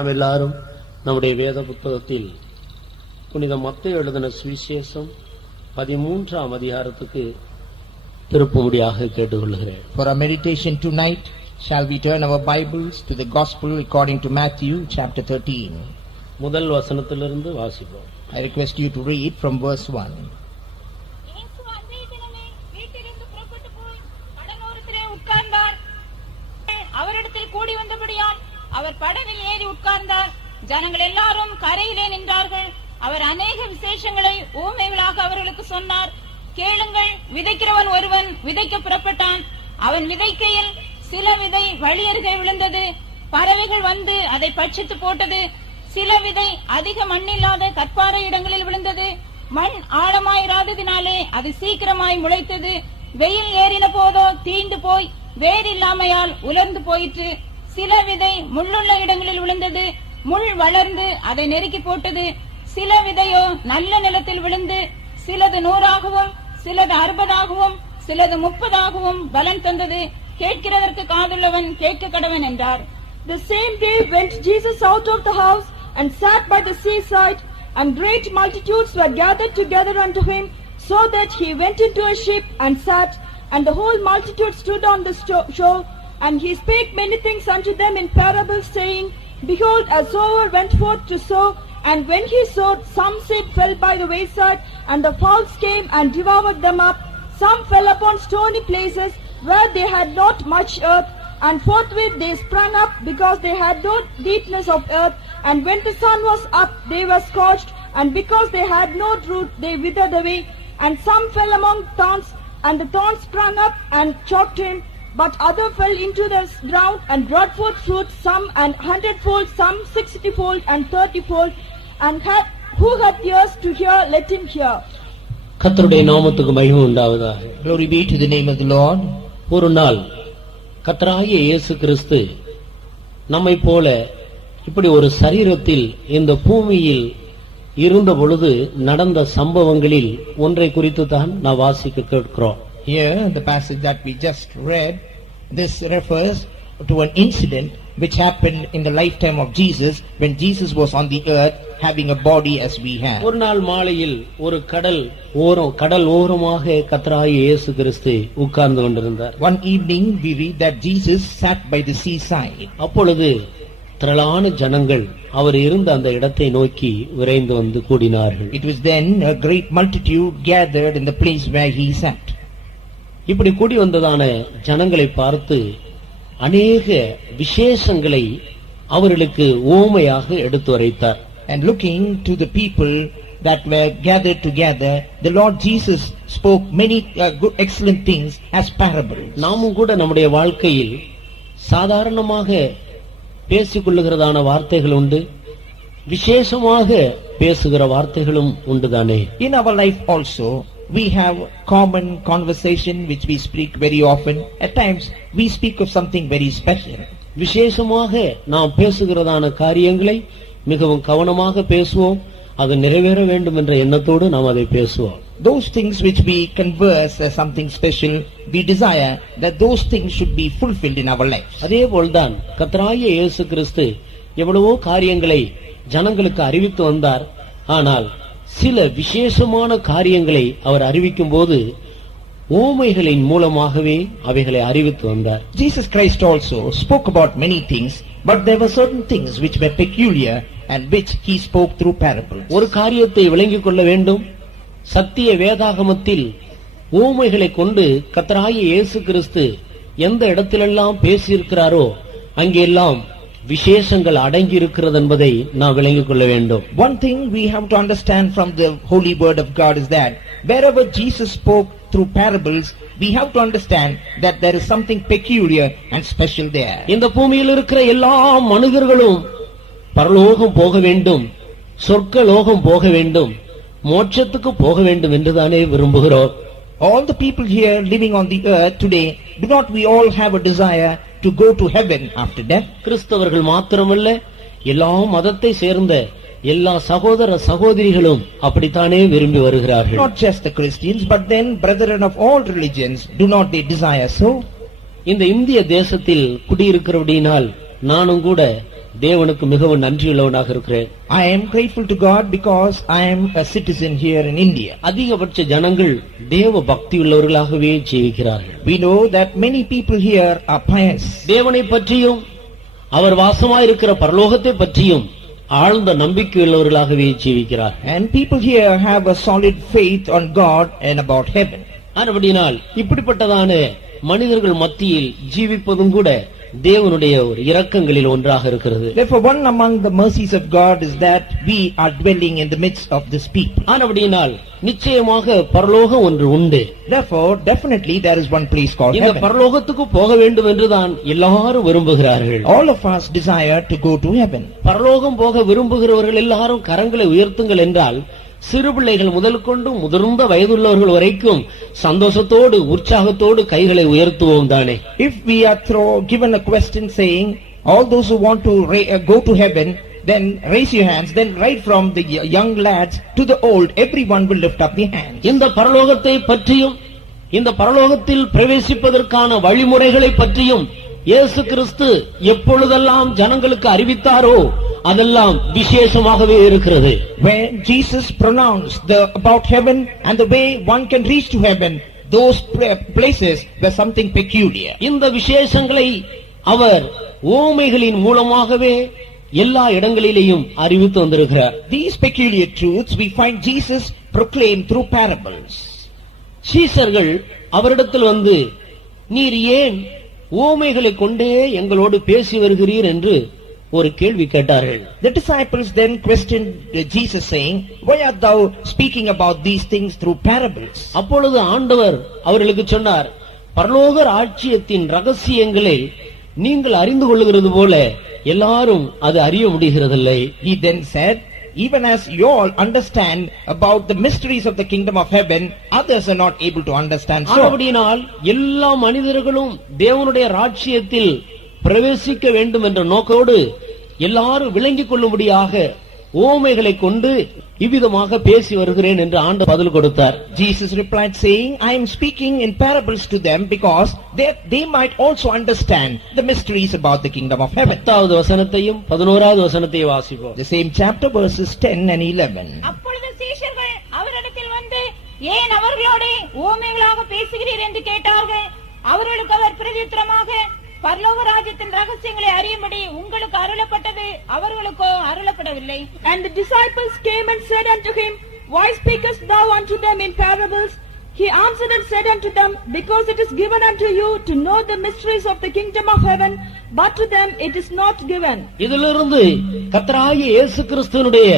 நாம் எல்லாரும் நம்முடைய வேத புத்தகத்தில் புனித மத்தேயு எழுதின சுவிசேஷம் 13ஆம் அதிகாரத்துக்கு திருப்பும்படியாக கேட்டுக்கொள்கிறேன். For our meditation tonight, shall we turn our Bibles to the Gospel according to Matthew chapter 13. முதல் வசனத்திலிருந்து வாசிப்போம். I request you to read from verse 1. அவரிடத்தில் கூடி வந்தபடியால் அவர் படவில் ஏறி உட்கார்ந்தார். ஜனங்கள் எல்லாரும் கரையிலே நின்றார்கள். அவர் அநேக விசேஷங்களை ஊமைகளாக அவர்களுக்கு சொன்னார். கேளுங்கள், விதைக்கிறவன் ஒருவன் விதைக்க புறப்பட்டான். அவன் விதைக்கையில் சில விதை வழியருகே விழுந்தது. பறவைகள் வந்து அதை பட்சித்து போட்டது. சில விதை அதிக மண்ணில்லாத கற்பாறை இடங்களில் விழுந்தது. மண் ஆழமாயிராததினாலே அது சீக்கிரமாய் முளைத்தது. வெயில் ஏறின போதோ தீண்டு போய் வேறில்லாமையால் உலர்ந்து போயிற்று. சில விதை முள்ளுள்ள இடங்களில் விழுந்தது. முள் வளர்ந்து அதை நெருக்கி போட்டது. சில விதையோ நல்ல நிலத்தில் விழுந்து சிலது 100ஆகவும் சிலது 60ஆகவும் சிலது 30ஆகவும் பலன் தந்தது. கேட்கிறதற்கு காதுள்ளவன் கேட்க கடவன் என்றார். The same day went Jesus out of the house and sat by the seaside, and great multitudes were gathered together unto him, so that he went into a ship and sat, and the whole multitude stood on the shore. And he spake many things unto them in parables, saying, Behold, a sower went forth to sow, and when he sowed, some seed fell by the wayside, and the fowls came and devoured them up. Some fell upon stony places, where they had not much earth, and forthwith they sprang up, because they had no deepness of earth. And when the sun was up, they were scorched, and because they had no root, they withered away. And some fell among thorns, and the thorns sprang up and choked him. But other fell into the ground and brought forth fruit, some 100-fold, some 60-fold, and 30-fold. And who had ears to hear, let him hear. கர்த்தருடைய நாமத்துக்கு மகிமை உண்டாவதாக. Glory be to the name of the Lord. ஒரு நாள் கர்த்தராகிய இயேசு கிறிஸ்து நம்மை போல இப்படி ஒரு சரீரத்தில் இந்த பூமியில் இருந்த பொழுது நடந்த சம்பவங்களில் ஒன்றை குறித்து தான் நான் வாசிக்க கேட்கிறோம். Here, the passage that we just read, this refers to an incident which happened in the lifetime of Jesus, when Jesus was on the earth having a body as we have. ஒரு நாள் மாலையில் ஒரு கடல் ஓரமாக கர்த்தராகிய இயேசு கிறிஸ்து உட்கார்ந்து கொண்டிருந்தார். One evening we read that Jesus sat by the seaside. அப்பொழுது திரளான ஜனங்கள் அவர் இருந்த அந்த இடத்தை நோக்கி விரைந்து வந்து கூடினார்கள். It was then a great multitude gathered in the place where he sat. இப்படி கூடி வந்ததான ஜனங்களை பார்த்து அநேக விசேஷங்களை அவர்களுக்கு உவமையாக எடுத்து உரைத்தார். And looking to the people that were gathered together, the Lord Jesus spoke many good excellent things as parables. நாமும் கூட நம்முடைய வாழ்க்கையில் சாதாரணமாக பேசிக்கொள்ளுகிறதான வார்த்தைகள் உண்டு, விசேஷமாக பேசுகிற வார்த்தைகளும் உண்டுதானே. In our life also we have common conversation which we speak very often. At times we speak of something very special. விசேஷமாக நாம் பேசுகிறதான காரியங்களை மிகவும் கவனமாக பேசுவோம். அது நிறைவேற வேண்டும் என்ற எண்ணத்தோடு நாம் அதை பேசுவோம். Those things which we converse as something special, we desire that those things should be fulfilled in our lives. அதே போல்தான் கர்த்தராகிய இயேசு கிறிஸ்து எவ்வளவோ காரியங்களை ஜனங்களுக்கு அறிவித்து வந்தார். ஆனால் சில விசேஷமான காரியங்களை அவர் அறிவிக்கும் போது ஓமைகளின் மூலமாகவே அவைகளை அறிவித்து வந்தார். Jesus Christ also spoke about many things, but there were certain things which were peculiar and which he spoke through parables. ஒரு காரியத்தை விளங்கிக் கொள்ள வேண்டும். சத்திய வேதாகமத்தில் ஓமைகளை கொண்டு கர்த்தராகிய இயேசு கிறிஸ்து எந்த இடத்திலெல்லாம் பேசியிருக்கிறாரோ அங்கெல்லாம் விசேஷங்கள் அடங்கி இருக்கிறது என்பதை நாம் விளங்கிக் கொள்ள வேண்டும். One thing we have to understand from the holy word of God is that wherever Jesus spoke through parables, we have to understand that there is something peculiar and special there. இந்த பூமியில் இருக்கிற எல்லா மனிதர்களும் பரலோகம் போக வேண்டும், சொர்க்கலோகம் போக வேண்டும், மோட்சத்துக்கு போக வேண்டும் என்றுதானே விரும்புகிறோம். All the people here living on the earth today, do not we all have a desire to go to heaven after death? கிறிஸ்தவர்கள் மாத்திரமல்ல, எல்லா மதத்தை சேர்ந்த எல்லா சகோதர சகோதரிகளும் அப்படித்தானே விரும்பி வருகிறார்கள். Not just the Christians, but then brethren of all religions, do not they desire so? இந்த இந்திய தேசத்தில் குடியிருக்கிறபடியினால் நானும் கூட தேவனுக்கு மிகவும் நன்றியுள்ளவனாக இருக்கிறேன். I am grateful to God because I am a citizen here in India. அதிகபட்ச ஜனங்கள் தேவ பக்தி உள்ளவர்களாகவே ஜீவிக்கிறார்கள். We know that many people here are pious. தேவனை பற்றியும் அவர் வாசமாயிருக்கிற பரலோகத்தை பற்றியும் ஆழ்ந்த நம்பிக்கை உள்ளவர்களாகவே ஜீவிக்கிறார். And people here have a solid faith on God and about heaven. ஆனபடியால் இப்படிப்பட்டதான மனிதர்கள் மத்தியில் ஜீவிப்பதும் கூட தேவனுடைய ஒரு இரக்கங்களில் ஒன்றாக இருக்கிறது. Therefore, one among the mercies of God is that we are dwelling in the midst of this people. ஆனபடியால் நிச்சயமாக பரலோகம் ஒன்று உண்டு. Therefore, definitely there is one place called இந்த heaven. பரலோகத்துக்கு போக வேண்டும் என்றுதான் எல்லாரும் விரும்புகிறார்கள். All of us desire to go to heaven. பரலோகம் போக விரும்புகிறவர்கள் எல்லாரும் கரங்களை உயர்த்துங்கள் என்றால் சிறு பிள்ளைகள் முதல் கொண்டு முதிர்ந்த வயதுள்ளவர்கள் வரைக்கும் சந்தோஷத்தோடு உற்சாகத்தோடு கைகளை உயர்த்துவோம் தானே. If we are given a question saying all those who want to go to heaven, then raise your hands. Then right from the young lads to the old, everyone will lift up the hands. இந்த பரலோகத்தை பற்றியும் இந்த பரலோகத்தில் பிரவேசிப்பதற்கான வழிமுறைகளை பற்றியும் இயேசு கிறிஸ்து எப்பொழுதெல்லாம் ஜனங்களுக்கு அறிவித்தாரோ அதெல்லாம் விசேஷமாகவே இருக்கிறது. When Jesus pronounced about heaven and the way one can reach to heaven, those places were something peculiar. இந்த விசேஷங்களை அவர் ஓமைகளின் மூலமாகவே எல்லா இடங்களிலேயும் அறிவித்து வந்திருக்கிறார். These peculiar truths we find Jesus proclaimed through parables. சீஷர்கள் அவரிடத்தில் வந்து நீர் ஏன் ஓமைகளை கொண்டே எங்களோடு பேசி வருகிறீர் என்று ஒரு கேள்வி கேட்டார்கள். The disciples then questioned Jesus saying, why art thou speaking about these things through parables? அப்பொழுது ஆண்டவர் அவர்களுக்கு சொன்னார், பரலோக ராஜ்யத்தின் ரகசியங்களை நீங்கள் அறிந்து கொள்ளுகிறது போல எல்லாரும் அது அறிய முடிகிறதில்லை. He then said, even as you all understand about the mysteries of the kingdom of heaven, others are not able to understand so. அப்படினால் எல்லா மனிதர்களும் தேவனுடைய ராஜ்யத்தில் பிரவேசிக்க வேண்டும் என்ற நோக்கோடு எல்லாரும் விளங்கிக் கொள்ளும்படியாக ஓமைகளை கொண்டு இவ்விதமாக பேசி வருகிறேன் என்று ஆண்டவர் பதில் கொடுத்தார். Jesus replied saying, I am speaking in parables to them because they might also understand the mysteries about the kingdom of heaven. 10வது வசனத்தையும் 11வது வசனத்தையும் வாசிப்போம். The same chapter verses 10 and 11. அப்பொழுது சீஷர்கள் அவரிடத்தில் வந்து ஏன் அவர்களோட ஓமைகளாக பேசுகிறீர் என்று கேட்டார்கள். அவர்களுக்கு அவர் பிரதியுத்தரமாக பரலோக ராஜ்யத்தின் ரகசியங்களை அறியும்படி உங்களுக்கு அருளப்பட்டது அவர்களுக்கோ அருளப்படவில்லை. And the disciples came and said unto him, why speakest thou unto them in parables? He answered and said unto them, because it is given unto you to know the mysteries of the kingdom of heaven, but to them it is not given. இதிலிருந்து கர்த்தராகிய இயேசு கிறிஸ்துவினுடைய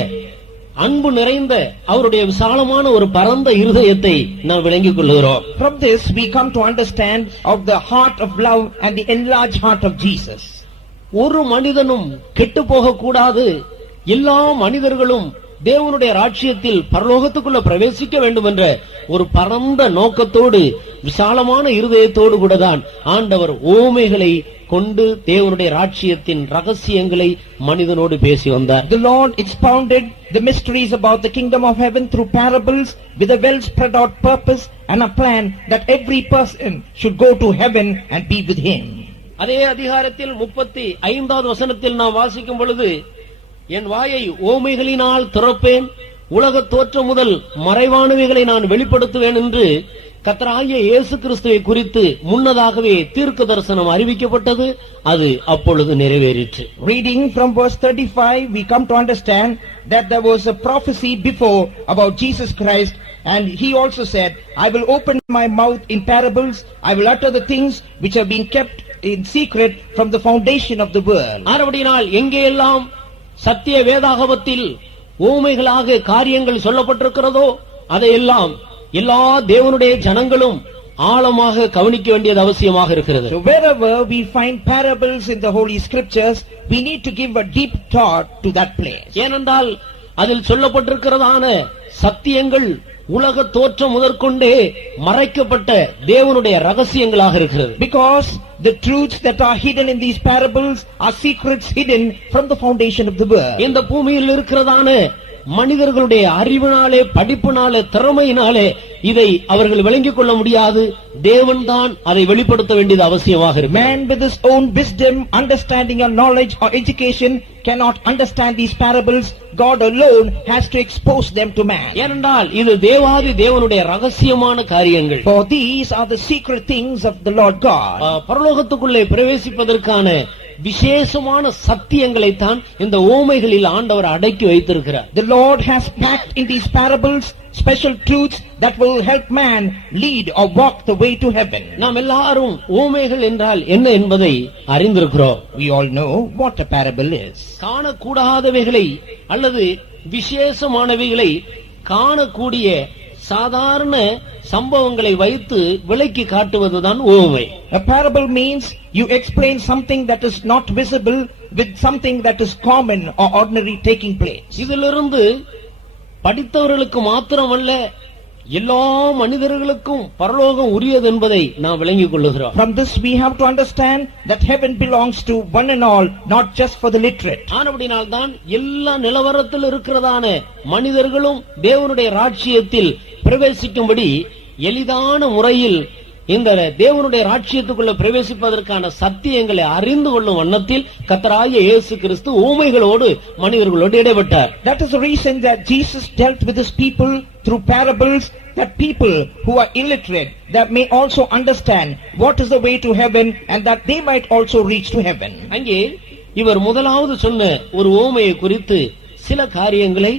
அன்பு நிறைந்த அவருடைய விசாலமான ஒரு பரந்த இருதயத்தை நாம் விளங்கிக் கொள்கிறோம். From this we come to understand of the heart of love and the enlarged heart of Jesus. ஒரு மனிதனும் கெட்டு போக கூடாது, எல்லா மனிதர்களும் தேவனுடைய ராஜ்யத்தில் பரலோகத்துக்குள்ள பிரவேசிக்க வேண்டும் என்ற ஒரு பரந்த நோக்கத்தோடு விசாலமான இருதயத்தோடு கூட தான் ஆண்டவர் ஓமைகளை கொண்டு தேவனுடைய ராஜ்யத்தின் ரகசியங்களை மனிதனோடு பேசி வந்தார். The Lord expounded the mysteries about the kingdom of heaven through parables with a well spread out purpose and a plan that every person should go to heaven and be with him. அதே அதிகாரத்தில் 35வது வசனத்தில் நாம் வாசிக்கும் பொழுது, என் வாயை ஓமைகளினால் திறப்பேன், உலக தோற்றம் முதல் மறைவானவைகளை நான் வெளிப்படுத்துவேன் என்று கர்த்தராகிய இயேசு கிறிஸ்துவை குறித்து முன்னதாகவே தீர்க்க தரிசனம் அறிவிக்கப்பட்டது. அது அப்பொழுது நிறைவேறிற்று. Reading from verse 35, we come to understand that there was a prophecy before about Jesus Christ, and he also said, I will open my mouth in parables, I will utter the things which have been kept in secret from the foundation of the world. ஆனபடியால் எங்கேயெல்லாம் சத்திய வேதாகமத்தில் ஊமைகளாக காரியங்கள் சொல்லப்பட்டிருக்கிறதோ அதையெல்லாம் எல்லா தேவனுடைய ஜனங்களும் ஆழமாக கவனிக்க வேண்டியது அவசியமாக இருக்கிறது. So wherever we find parables in the holy scriptures, we need to give a deep thought to that place. ஏனென்றால் அதில் சொல்லப்பட்டிருக்கிறதான சத்தியங்கள் உலக தோற்றம் முதற்கொண்டே மறைக்கப்பட்ட தேவனுடைய ரகசியங்களாக இருக்கிறது. Because the truths that are hidden in these parables are secrets hidden from the foundation of the world. இந்த பூமியில் இருக்கிறதான சகல மனிதர்களும் தேவனுடைய ராஜ்யத்தில் பிரவேசிக்க வேண்டும் என்ற நோக்கத்தோடு தான் ஆண்டவர் ஓமைகளை கொண்டு பேசி வந்தார். The truths that are hidden in these parables are secrets hidden from the foundation of the world. மனிதர்களுடைய அறிவினாலே, படிப்பினாலே, திறமையினாலே இதை அவர்கள் விளங்கிக் கொள்ள முடியாது. தேவன்தான் அதை வெளிப்படுத்த வேண்டியது அவசியமாக இருக்கு. Man with his own wisdom, understanding or knowledge or education cannot understand these parables. God alone has to expose them to man. ஏனென்றால் இது தேவாதி தேவனுடைய ரகசியமான காரியங்கள். For these are the secret things of the Lord God. பரலோகத்துக்குள்ளே பிரவேசிப்பதற்கான விசேஷமான சத்தியங்களைத்தான் இந்த ஓமைகளில் ஆண்டவர் அடக்கி வைத்திருக்கிறார். The Lord has packed in these parables special truths that will help man lead or walk the way to heaven. நாம் எல்லாரும் ஓமைகள் என்றால் என்ன என்பதை அறிந்திருக்கிறோம். We all know what a parable is. காணக்கூடாதவைகளை அல்லது விசேஷமானவைகளை காணக்கூடிய சாதாரண சம்பவங்களை வைத்து விளக்கி காட்டுவதுதான் ஓமை. A parable means you explain something that is not visible with something that is common or ordinary taking place. இதிலிருந்து படித்தவர்களுக்கு மாத்திரமல்ல, எல்லா மனிதர்களுக்கும் பரலோகம் உரியது என்பதை நாம் விளங்கிக் கொள்ளுகிறோம். From this we have to understand that heaven belongs to one and all, not just for the literate. ஆனபடினால்தான் எல்லா நிலவரத்தில் இருக்கிறதான மனிதர்களும் தேவனுடைய ராஜ்யத்தில் பிரவேசிக்கும்படி எளிதான முறையில் இந்த தேவனுடைய ராஜ்யத்துக்குள்ள பிரவேசிப்பதற்கான சத்தியங்களை அறிந்து கொள்ளும் வண்ணத்தில் கர்த்தராகிய இயேசு கிறிஸ்து ஊமைகளோடு மனிதர்களோடு இடைப்பட்டார். That is the reason that Jesus dealt with his people through parables, that people who are illiterate that may also understand what is the way to heaven and that they might also reach to heaven. அங்கே இவர் முதலாவது சொன்ன ஒரு ஊமையை குறித்து சில காரியங்களை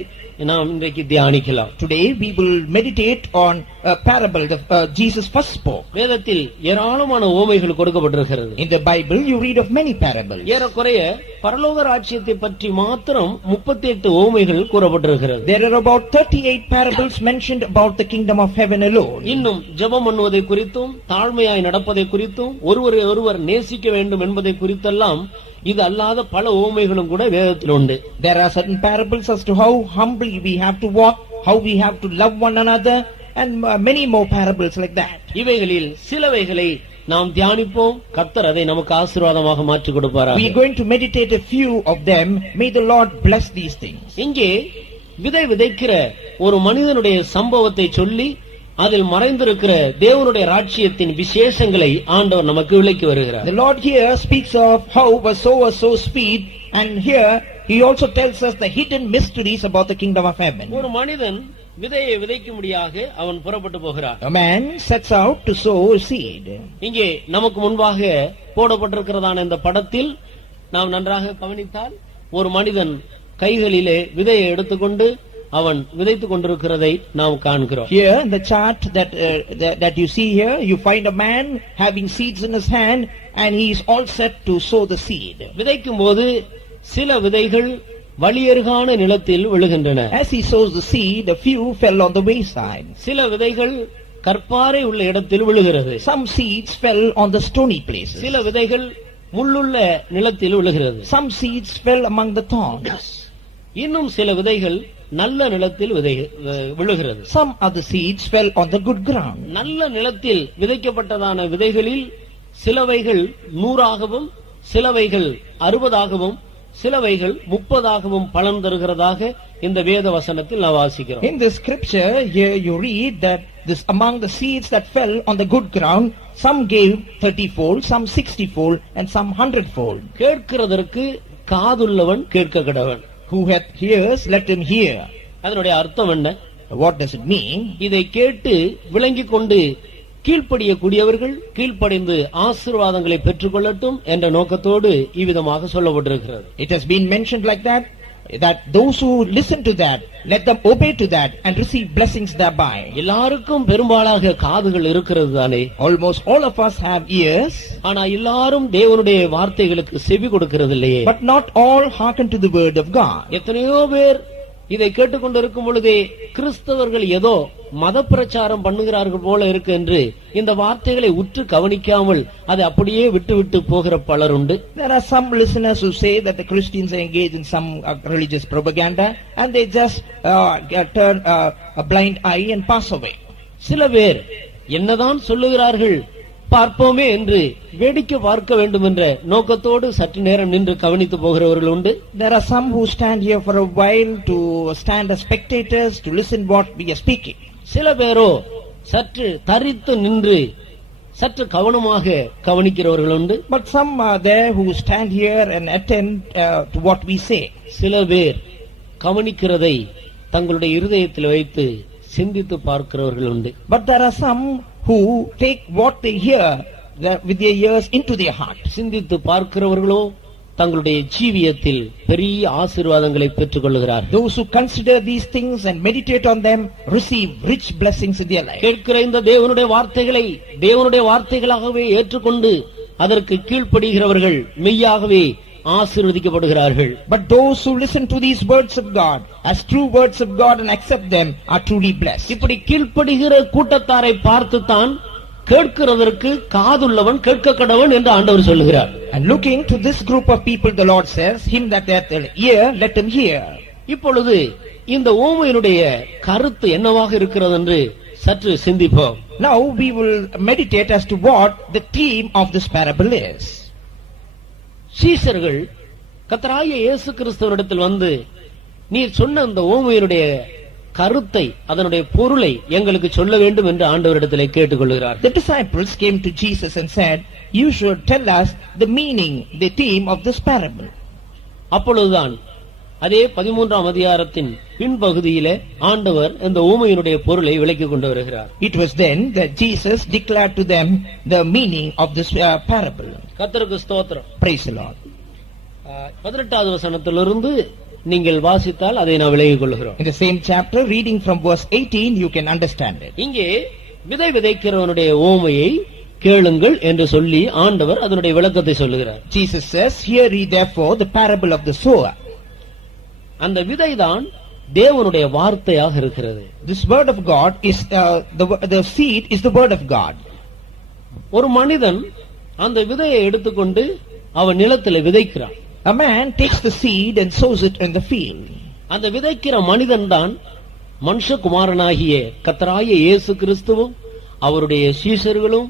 நாம் இன்றைக்கு தியானிக்கலாம். Today we will meditate on a parable that Jesus first spoke. வேதத்தில் ஏராளமான ஊமைகள் கொடுக்கப்பட்டிருக்கிறது. In the Bible you read of many parables. ஏறக்குறைய பரலோக ராஜ்யத்தை பற்றி மாத்திரம் 38 ஊமைகள் கூறப்பட்டிருக்கிறது. There are about 38 parables mentioned about the kingdom of heaven alone. இன்னும் ஜெபம் பண்ணுவதை குறித்தும், தாழ்மையாய் நடப்பதை குறித்தும், ஒருவரை ஒருவர் நேசிக்க வேண்டும் என்பதை குறித்தெல்லாம் இது அல்லாத பல ஊமைகளும் கூட வேதத்தில் உண்டு. There are certain parables as to how humbly we have to walk, how we have to love one another, and many more parables like that. இவைகளில் சிலவைகளை நாம் தியானிப்போம். கர்த்தர் அதை நமக்கு ஆசீர்வாதமாக மாற்றி கொடுப்பாராக. We are going to meditate a few of them. May the Lord bless these things. இங்கே விதைக்கிற ஒரு மனிதனுடைய சம்பவத்தை சொல்லி அதில் மறைந்திருக்கிற தேவனுடைய ராஜ்யத்தின் விசேஷங்களை ஆண்டவர் நமக்கு விளக்கி வருகிறார். The Lord here speaks of how a sower sows seed, and here he also tells us the hidden mysteries about the kingdom of heaven. ஒரு மனிதன் விதையை விதைக்கும்படியாக அவன் புறப்பட்டு போகிறார். A man sets out to sow a seed. இங்கே நமக்கு முன்பாக போடப்பட்டிருக்கிறதான இந்த படத்தில் நாம் நன்றாக கவனித்தால் ஒரு மனிதன் கைகளிலே விதையை எடுத்துக்கொண்டு அவன் விதைத்துக் கொண்டிருக்கிறதை நாம் காண்கிறோம். Here in the chart that you see here, you find a man having seeds in his hand and he is all set to sow the seed. விதைக்கும் போது சில விதைகள் வழியருகான நிலத்தில் விழுகின்றன. As he sows the seed, a few fell on the wayside. சில விதைகள் கற்பாறை உள்ள இடத்தில் விழுகிறது. Some seeds fell on the stony places. சில விதைகள் முள்ளுள்ள நிலத்தில் விழுகிறது. Some seeds fell among the thorns. இன்னும் சில விதைகள் நல்ல நிலத்தில் விழுகிறது. Some other seeds fell on the good ground. நல்ல நிலத்தில் விதைக்கப்பட்டதான விதைகளில் சிலவைகள் 100ஆகவும், சிலவைகள் 60ஆகவும், சிலவைகள் 30ஆகவும் பலன் தருகிறதாக இந்த வேத வசனத்தில் நாம் வாசிக்கிறோம். In the scripture here you read that this among the seeds that fell on the good ground, some gave 30-fold, some 60-fold, and some 100-fold. கேட்கிறதற்கு காதுள்ளவன் கேட்க கடவன். Who hath ears, let him hear. அதனுடைய அர்த்தம் என்ன? What does it mean? இதை கேட்டு விளங்கிக் கொண்டு கீழ்ப்படியக்கூடியவர்கள் கீழ்ப்படிந்து ஆசீர்வாதங்களை பெற்றுக்கொள்ளட்டும் என்ற நோக்கத்தோடு இவ்விதமாக சொல்லப்பட்டிருக்கிறது. It has been mentioned like that those who listen to that, let them obey to that and receive blessings thereby. எல்லாருக்கும் பெரும்பாலாக காதுகள் இருக்கிறது தானே. Almost all of us have ears. ஆனா எல்லாரும் தேவனுடைய வார்த்தைகளுக்கு செவி கொடுக்கிறது இல்லையே. But not all hearken to the word of God. எத்தனையோ பேர் இதை கேட்டுக்கொண்டிருக்கும் பொழுதே கிறிஸ்தவர்கள் ஏதோ மத பிரச்சாரம் பண்ணுகிறார்கள் போல இருக்கு என்று இந்த வார்த்தைகளை உற்று கவனிக்காமல் அதை அப்படியே விட்டு போகிற பலர் உண்டு. There are some listeners who say that the Christians are engaged in some religious propaganda and they just turn a blind eye and pass away. சில பேர் என்னதான் சொல்லுகிறார்கள் பார்ப்போமே என்று வேடிக்கை பார்க்க வேண்டும் என்ற நோக்கத்தோடு சற்று நேரம் நின்று கவனித்து போகிறவர்கள் உண்டு. There are some who stand here for a while to stand as spectators to listen what we are speaking. சில பேரோ சற்று தரித்து நின்று சற்று கவனமாக கவனிக்கிறவர்கள் உண்டு. But some are there who stand here and attend to what we say. சில பேர் கவனிக்கிறதை தங்களுடைய இருதயத்தில் வைத்து சிந்தித்து பார்க்கிறவர்கள் உண்டு. But there are some who take what they hear with their ears into their heart. சிந்தித்து பார்க்கிறவர்களோ தங்களுடைய ஜீவியத்தில் பெரிய ஆசீர்வாதங்களை பெற்றுக் கொள்கிறார்கள். Those who consider these things and meditate on them receive rich blessings in their life. கேட்கிற இந்த தேவனுடைய வார்த்தைகளை தேவனுடைய வார்த்தைகளாகவே ஏற்றுக்கொண்டு அதற்கு கீழ்ப்படுகிறவர்கள் மெய்யாகவே ஆசீர்வதிக்கப்படுகிறார்கள். But those who listen to these words of God as true words of God and accept them are truly blessed. இப்படி கீழ்ப்படுகிற கூட்டத்தாரை பார்த்துத்தான் கேட்கிறதற்கு காதுள்ளவன் கேட்க கடவன் என்று ஆண்டவர் சொல்லுகிறார். And looking to this group of people, the Lord says, him that hath an ear, let him hear. இப்பொழுது இந்த ஓமையினுடைய கருத்து என்னவாக இருக்கிறது என்று சற்று சிந்திப்போம். Now we will meditate as to what the theme of this parable is. சீஷர்கள் கர்த்தராகிய இயேசு கிறிஸ்துவினிடத்தில் வந்து நீர் சொன்ன அந்த ஓமையினுடைய கருத்தை அதனுடைய பொருளை எங்களுக்கு சொல்ல வேண்டும் என்று ஆண்டவரிடத்திலே கேட்டுக்கொள்கிறார். The disciples came to Jesus and said, you should tell us the meaning, the theme of this parable. அப்பொழுதுதான் அதே 13ஆம் அதிகாரத்தின் பின்பகுதியிலே ஆண்டவர் இந்த ஓமையினுடைய பொருளை விளக்கிக் கொண்டு வருகிறார். It was then that Jesus declared to them the meaning of this parable. கர்த்தருக்கு ஸ்தோத்திரம். Praise the Lord. 18வது வசனத்திலிருந்து நீங்கள் வாசித்தால் அதை நான் விளங்கிக் கொள்கிறோம். In the same chapter, reading from verse 18, you can understand it. இங்கே விதை விதைக்கிறவனுடைய ஓமையை கேளுங்கள் என்று சொல்லி ஆண்டவர் அதனுடைய விளக்கத்தை சொல்லுகிறார். Jesus says, hear ye therefore the parable of the sower. அந்த விதைதான் தேவனுடைய வார்த்தையாக இருக்கிறது. This word of God is the seed is the word of God. ஒரு மனிதன் அந்த விதையை எடுத்துக்கொண்டு அவன் நிலத்திலே விதைக்கிறான். A man takes the seed and sows it in the field. அந்த விதைக்கிற மனிதன் தான் மனுஷகுமாரனாகிய கர்த்தராகிய இயேசு கிறிஸ்துவும் அவருடைய சீஷர்களும்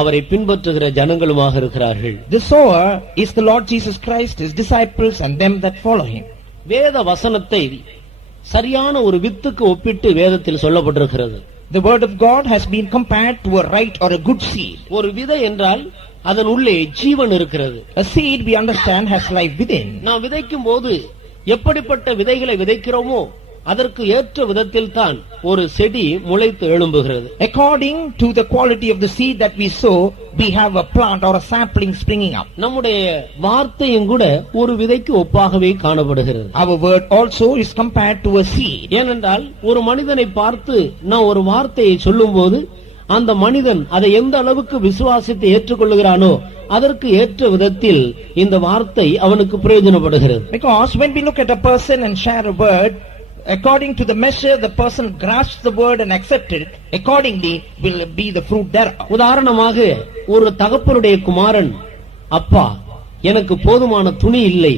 அவரை பின்பற்றுகிற ஜனங்களுமாக இருக்கிறார்கள். The sower is the Lord Jesus Christ, his disciples and them that follow him. வேத வசனத்தை சரியான ஒரு வித்துக்கு ஒப்பிட்டு வேதத்தில் சொல்லப்பட்டிருக்கிறது. The word of God has been compared to a right or a good seed. ஒரு விதை என்றால் அதன் உள்ளே ஜீவன் இருக்கிறது. A seed, we understand, has life within. நாம் விதைக்கும் போது எப்படிப்பட்ட விதைகளை விதைக்கிறோமோ அதற்கு ஏற்ற விதத்தில் தான் ஒரு செடி முளைத்து எழும்புகிறது. According to the quality of the seed that we sow, we have a plant or a sapling springing up. நம்முடைய வார்த்தையும் கூட ஒரு விதைக்கு ஒப்பாகவே காணப்படுகிறது. Our word also is compared to a seed. ஏனென்றால் ஒரு மனிதனை பார்த்து நான் ஒரு வார்த்தையை சொல்லும்போது அந்த மனிதன் அதை எந்த அளவுக்கு விசுவாசித்து ஏற்றுக்கொள்கிறானோ அதற்கு ஏற்ற விதத்தில் இந்த வார்த்தை அவனுக்கு பிரயோஜனப்படுகிறது. Because when we look at a person and share a word, according to the measure the person grasps the word and accepts it, accordingly will be the fruit thereof. உதாரணமாக ஒரு தகப்பனுடைய குமாரன், அப்பா எனக்கு போதுமான துணி இல்லை,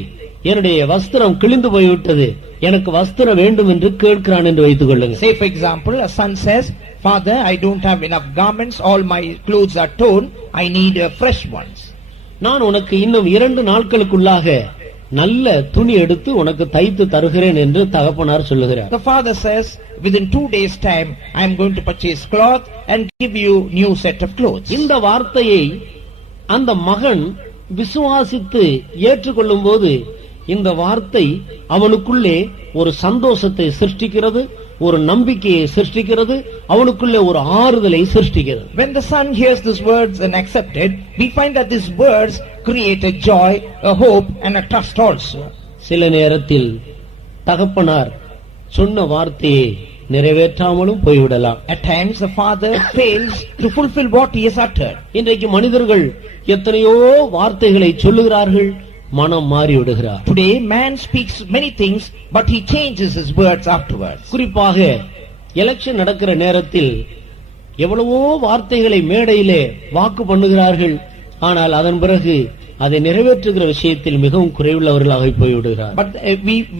என்னுடைய வஸ்திரம் கிழிந்து போய்விட்டது, எனக்கு வஸ்திரம் வேண்டும் என்று கேட்கிறான் என்று வைத்துக் கொள்ளுங்கள். Say for example, a son says, Father, I don't have enough garments, all my clothes are torn, I need fresh ones. நான் உனக்கு இன்னும் 2 நாட்களுக்குள்ளாக நல்ல துணி எடுத்து உனக்கு தைத்து தருகிறேன் என்று தகப்பனார் சொல்லுகிறார். The father says, within 2 days time I am going to purchase cloth and give you new set of clothes. இந்த வார்த்தையை அந்த மகன் விசுவாசித்து ஏற்றுக்கொள்ளும் போது இந்த வார்த்தை அவனுக்குள்ளே ஒரு சந்தோஷத்தை சிருஷ்டிக்கிறது, ஒரு நம்பிக்கையை சிருஷ்டிக்கிறது, அவனுக்குள்ளே ஒரு ஆறுதலை சிருஷ்டிக்கிறது. When the son hears these words and accept it, we find that these words create a joy, a hope and a trust also. சில நேரத்தில் தகப்பனார் சொன்ன வார்த்தையை நிறைவேற்றாமலும் போய்விடலாம். At times the father fails to fulfill what he has uttered. இன்றைக்கு மனிதர்கள் எத்தனையோ வார்த்தைகளை சொல்லுகிறார்கள், மனம் மாறி விடுகிறார். Today man speaks many things but he changes his words afterwards. குறிப்பாக எலெக்ஷன் நடக்கிற நேரத்தில் எவ்வளவோ வார்த்தைகளை மேடையிலே வாக்கு பண்ணுகிறார்கள், ஆனால் அதன் பிறகு அதை நிறைவேற்றுகிற விஷயத்தில் மிகவும் குறைவுள்ளவர்களாக போய்விடுகிறார். But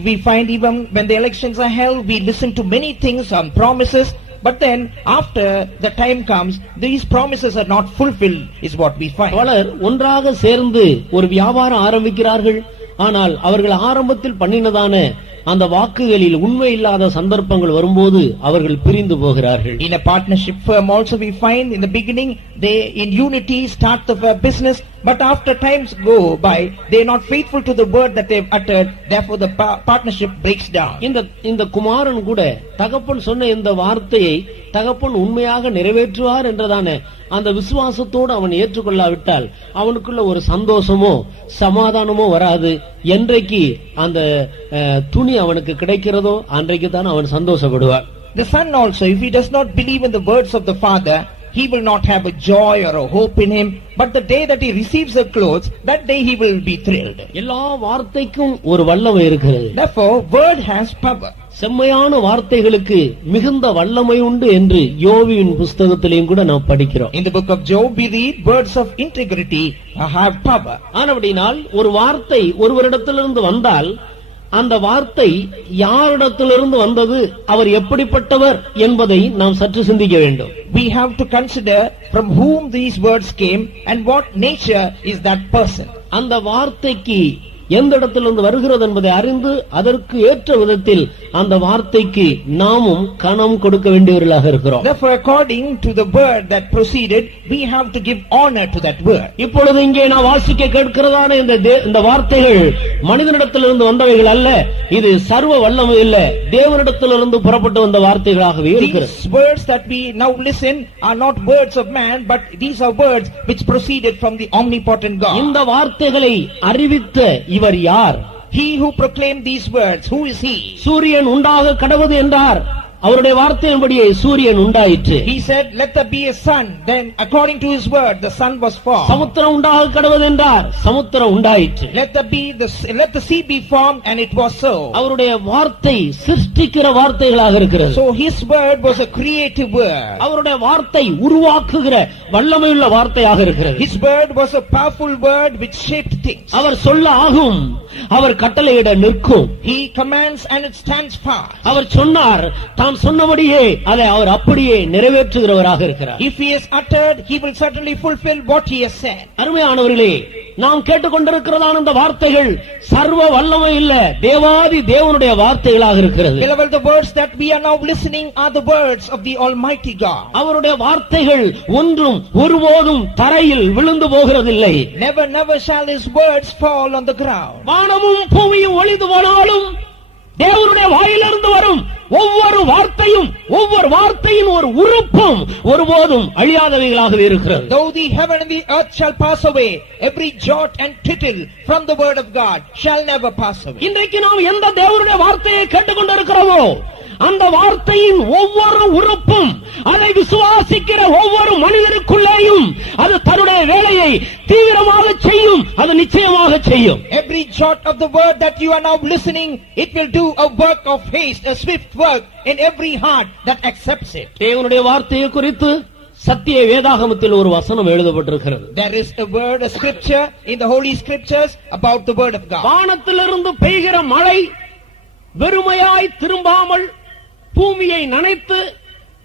we find even when the elections are held, we listen to many things on promises, but then after the time comes, these promises are not fulfilled, is what we find. பலர் ஒன்றாக சேர்ந்து ஒரு வியாபாரம் ஆரம்பிக்கிறார்கள். ஆனால் அவர்கள் ஆரம்பத்தில் பண்ணினதான அந்த வாக்குகளில் உண்மை இல்லாத சந்தர்ப்பங்கள் வரும்போது அவர்கள் பிரிந்து போகிறார்கள். In a partnership firm also we find in the beginning they in unity start the business, but after times go by they are not faithful to the word that they have uttered, therefore the partnership breaks down. இந்த குமாரன் கூட தகப்பன் சொன்ன இந்த வார்த்தையை தகப்பன் உண்மையாக நிறைவேற்றுவார் என்றதான அந்த விசுவாசத்தோடு அவன் ஏற்றுக்கொள்ளாவிட்டால் அவனுக்குள்ள ஒரு சந்தோஷமோ சமாதானமோ வராது. என்றைக்கு அந்த துணி அவனுக்கு கிடைக்கிறதோ அன்றைக்கு தான் அவன் சந்தோஷப்படுவார். The son also, if he does not believe in the words of the father, he will not have a joy or a hope in him, but the day that he receives the clothes, that day he will be thrilled. எல்லா வார்த்தைக்கும் ஒரு வல்லமை இருக்கிறது. Therefore word has power. செம்மையான வார்த்தைகளுக்கு மிகுந்த வல்லமை உண்டு என்று யோபுவின் புஸ்தகத்திலேயும் கூட நாம் படிக்கிறோம். In the book of Job we read words of integrity have power. ஆனபடியால் ஒரு வார்த்தை ஒருவரிடத்திலிருந்து வந்தால் அந்த வார்த்தை யாரிடத்திலிருந்து வந்தது, அவர் எப்படிப்பட்டவர் என்பதை நாம் சற்று சிந்திக்க வேண்டும். We have to consider from whom these words came and what nature is that person. அந்த வார்த்தைக்கு எந்த இடத்திலிருந்து வருகிறது என்பதை அறிந்து அதற்கு ஏற்ற விதத்தில் அந்த வார்த்தைக்கு நாமும் கனம் கொடுக்க வேண்டியவர்களாக இருக்கிறோம். Therefore according to the word that proceeded we have to give honor to that word. இப்பொழுது இங்கே நான் வாசிக்க கேட்கிறதான இந்த வார்த்தைகள் மனிதனிடத்திலிருந்து வந்தவைகள் அல்ல, இது சர்வ வல்லமை இல்ல, தேவனிடத்திலிருந்து புறப்பட்டு வந்த வார்த்தைகளாகவே இருக்கிறது. These words that we now listen are not words of man, but these are words which proceeded from the omnipotent God. இந்த வார்த்தைகளை அறிவித்த இவர் யார்? He who proclaimed these words, who is he? சூரியன் உண்டாக கடவுது என்றார். அவருடைய வார்த்தையின்படியே சூரியன் உண்டாயிற்று. He said let there be a sun, then according to his word the sun was formed. சமுத்திரம் உண்டாக கடவுது என்றார். சமுத்திரம் உண்டாயிற்று. Let the sea be formed, and it was so. அவருடைய வார்த்தை சிருஷ்டிக்கிற வார்த்தைகளாக இருக்கிறது. So his word was a creative word. அவருடைய வார்த்தை உருவாக்குகிற வல்லமையுள்ள வார்த்தையாக இருக்கிறது. His word was a powerful word which shaped things. அவர் சொல்ல ஆகும், அவர் கட்டளையிட நிற்கும். He commands and it stands fast. அவர் சொன்னார், தாம் சொன்னபடியே அதை அவர் அப்படியே நிறைவேற்றுகிறவராக இருக்கிறார். If he has uttered, he will certainly fulfill what he has said. அருமையானவர்களே, நாம் கேட்டுக்கொண்டிருக்கிறதான இந்த வார்த்தைகள் சர்வ வல்லமை இல்ல, தேவாதி தேவனுடைய வார்த்தைகளாக இருக்கிறது. Beloved, the words that we are now listening are the words of the Almighty God. அவருடைய வார்த்தைகள் ஒன்றும் ஒருபோதும் தரையில் விழுந்து போகிறதில்லை. Never shall his words fall on the ground. வானமும் பூமியும் ஒளிந்து போனாலும் தேவனுடைய வாயிலிருந்து வரும் ஒவ்வொரு வார்த்தையின் ஒரு உறுப்பும் ஒருபோதும் அழியாதவைகளாகவே இருக்கிறது. Though the heaven and the earth shall pass away, every jot and tittle from the word of God shall never pass away. இன்றைக்கு நாம் எந்த தேவனுடைய வார்த்தையை கேட்டுக்கொண்டிருக்கிறோமோ அந்த வார்த்தையின் ஒவ்வொரு உறுப்பும், அதை விசுவாசிக்கிற ஒவ்வொரு மனிதனுக்குள்ளேயும் அது தன்னுடைய வேலையை தீவிரமாக செய்யும், அது நிச்சயமாக செய்யும். Every jot of the word that you are now listening, it will do a work of haste, a swift work in every heart that accepts it. தேவனுடைய வார்த்தையை குறித்து சத்திய வேதாகமத்தில் ஒரு வசனம் எழுதப்பட்டிருக்கிறது. There is a word, a scripture in the holy scriptures about the word of God. வானத்திலிருந்து பெய்கிற மழை வெறுமையாய் திரும்பாமல் பூமியை நனைத்து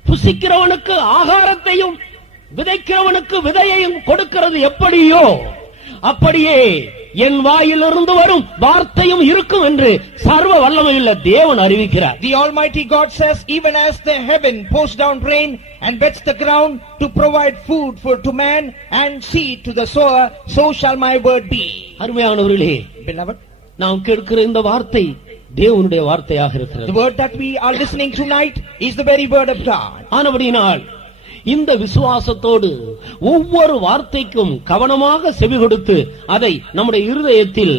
புசிக்கிறவனுக்கு ஆகாரத்தையும் விதைக்கிறவனுக்கு விதையையும் கொடுக்கிறது எப்படியோ அப்படியே என் வாயிலிருந்து வரும் வார்த்தையும் இருக்கும் என்று சர்வ வல்லமையுள்ள தேவன் அறிவிக்கிறார். The Almighty God says, even as the heaven pours down rain and wets the ground to provide food to man and seed to the sower, so shall my word be. அருமையானவர்களே, Beloved, நாம் கேட்கிற இந்த வார்த்தை தேவனுடைய வார்த்தையாக இருக்கிறது. The word that we are listening tonight is the very word of God. ஆனபடியினால் இந்த விசுவாசத்தோடு ஒவ்வொரு வார்த்தைக்கும் கவனமாக செவி கொடுத்து அதை நம்முடைய இருதயத்தில்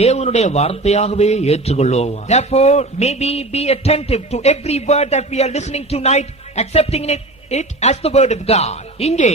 தேவனுடைய வார்த்தையாகவே ஏற்றுக்கொள்வோம். Therefore maybe be attentive to every word that we are listening tonight, accepting it as the word of God. இங்கே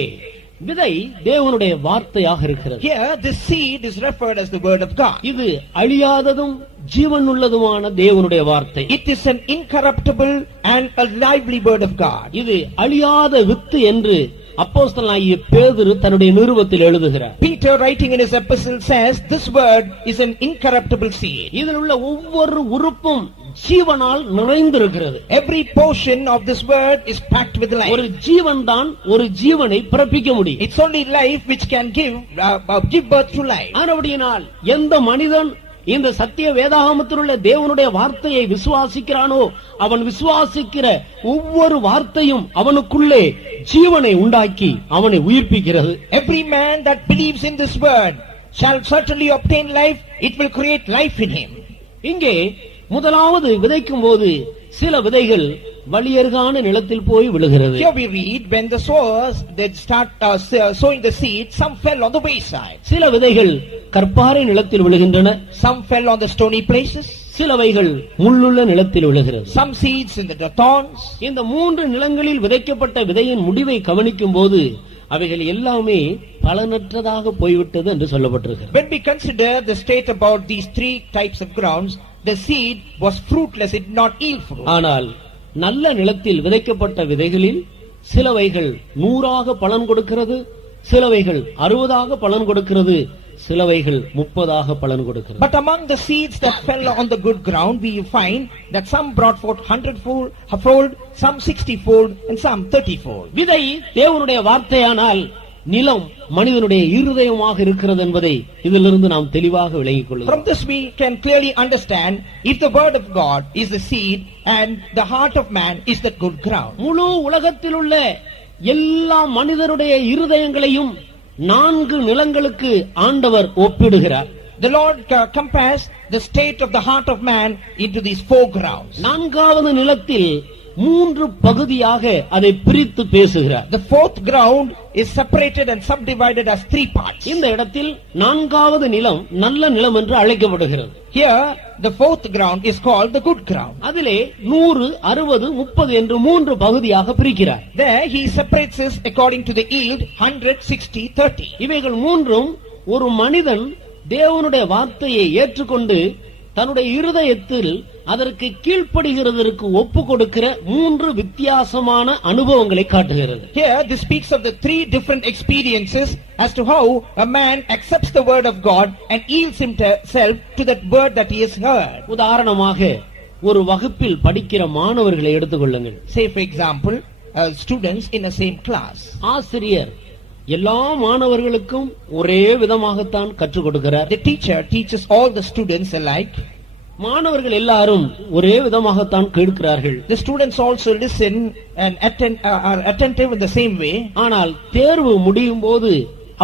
விதை தேவனுடைய வார்த்தையாக இருக்கிறது. Here this seed is referred as the word of God. இது அழியாததும் ஜீவனுள்ளதுமான தேவனுடைய வார்த்தை. It is an incorruptible and a lively word of God. இது அழியாத வித்து என்று அப்போஸ்தலனாகிய பேதுரு தன்னுடைய நிருபத்தில் எழுதுகிறார். Peter writing in his epistle says this word is an incorruptible seed. இதில் உள்ள ஒவ்வொரு உறுப்பும் ஜீவனால் நிறைந்திருக்கிறது. Every portion of this word is packed with life. ஒரு ஜீவன் தான் ஒரு ஜீவனை பிறப்பிக்க முடியும். It's only life which can give birth to life. ஆனபடியினால் எந்த மனிதன் இந்த சத்திய வேதாகமத்தில் உள்ள தேவனுடைய வார்த்தையை விசுவாசிக்கிறானோ அவன் விசுவாசிக்கிற ஒவ்வொரு வார்த்தையும் அவனுக்குள்ளே ஜீவனை உண்டாக்கி அவனை உயிர்ப்பிக்கிறது. Every man that believes in this word shall certainly obtain life. It will create life in him. இங்கே முதலாவது விதைக்கும் போது சில விதைகள் வழியருகான நிலத்தில் போய் விழுகிறது. Here we read when the sowers they start sowing the seed, some fell on the wayside. சில விதைகள் கற்பாறை நிலத்தில் விழுகின்றன. Some fell on the stony places. சிலவைகள் முள்ளுள்ள நிலத்தில் விழுகிறது. Some seeds in the thorns. இந்த மூன்று நிலங்களில் விதைக்கப்பட்ட விதையின் முடிவை கவனிக்கும் போது அவைகள் எல்லாமே பலனற்றதாக போய்விட்டது என்று சொல்லப்பட்டிருக்கிறது. When we consider the state about these three types of grounds, the seed was fruitless, it did not yield fruit. ஆனால் நல்ல நிலத்தில் விதைக்கப்பட்ட விதைகளில் சிலவைகள் 100 பலன் கொடுக்கிறது, சிலவைகள் 60 பலன் கொடுக்கிறது, சிலவைகள் 30 பலன் கொடுக்கிறது. But among the seeds that fell on the good ground, we find that some brought forth 100-fold, some 60-fold, and some 30-fold. விதை தேவனுடைய வார்த்தையானால் நிலம் மனிதனுடைய இருதயமாக இருக்கிறது என்பதை இதிலிருந்து நாம் தெளிவாக விளங்கிக் கொள்கிறோம். From this we can clearly understand if the word of God is the seed and the heart of man is the good ground. முழு உலகத்தில் உள்ள எல்லா மனிதருடைய இருதயங்களையும் 4 நிலங்களுக்கு ஆண்டவர் ஒப்பிடுகிறார். The Lord compares the state of the heart of man into these 4 grounds. 4வது நிலத்தில் 3 பகுதியாக அதை பிரித்து பேசுகிறார். The 4th ground is separated and subdivided as 3 parts. இந்த இடத்தில் 4வது நிலம் நல்ல நிலம் என்று அழைக்கப்படுகிறது. Here the 4th ground is called the good ground. அதிலே 100, 60, 30 என்று 3 பகுதியாக பிரிக்கிறார். There he separates this according to the yield 100, 60, 30. இவைகள் மூன்றும் ஒரு மனிதன் தேவனுடைய வார்த்தையை ஏற்றுக்கொண்டு தன்னுடைய இருதயத்தில் அதற்கு கீழ்ப்படுகிறதற்கு ஒப்பு கொடுக்கிற 3 வித்தியாசமான அனுபவங்களை காட்டுகிறது. Here this speaks of the 3 different experiences as to how a man accepts the word of God and yields himself to that word that he has heard. உதாரணமாக ஒரு வகுப்பில் படிக்கிற மாணவர்களை எடுத்துக்கொள்ளுங்கள். Say for example, students in the same class. ஆசிரியர் எல்லா மாணவர்களுக்கும் ஒரே விதமாகத்தான் கற்றுக் கொடுக்கிறார். The teacher teaches all the students alike. மாணவர்கள் எல்லாரும் ஒரே விதமாகத்தான் கேட்கிறார்கள். The students also listen and are attentive in the same way. ஆனால் தேர்வு முடியும் போது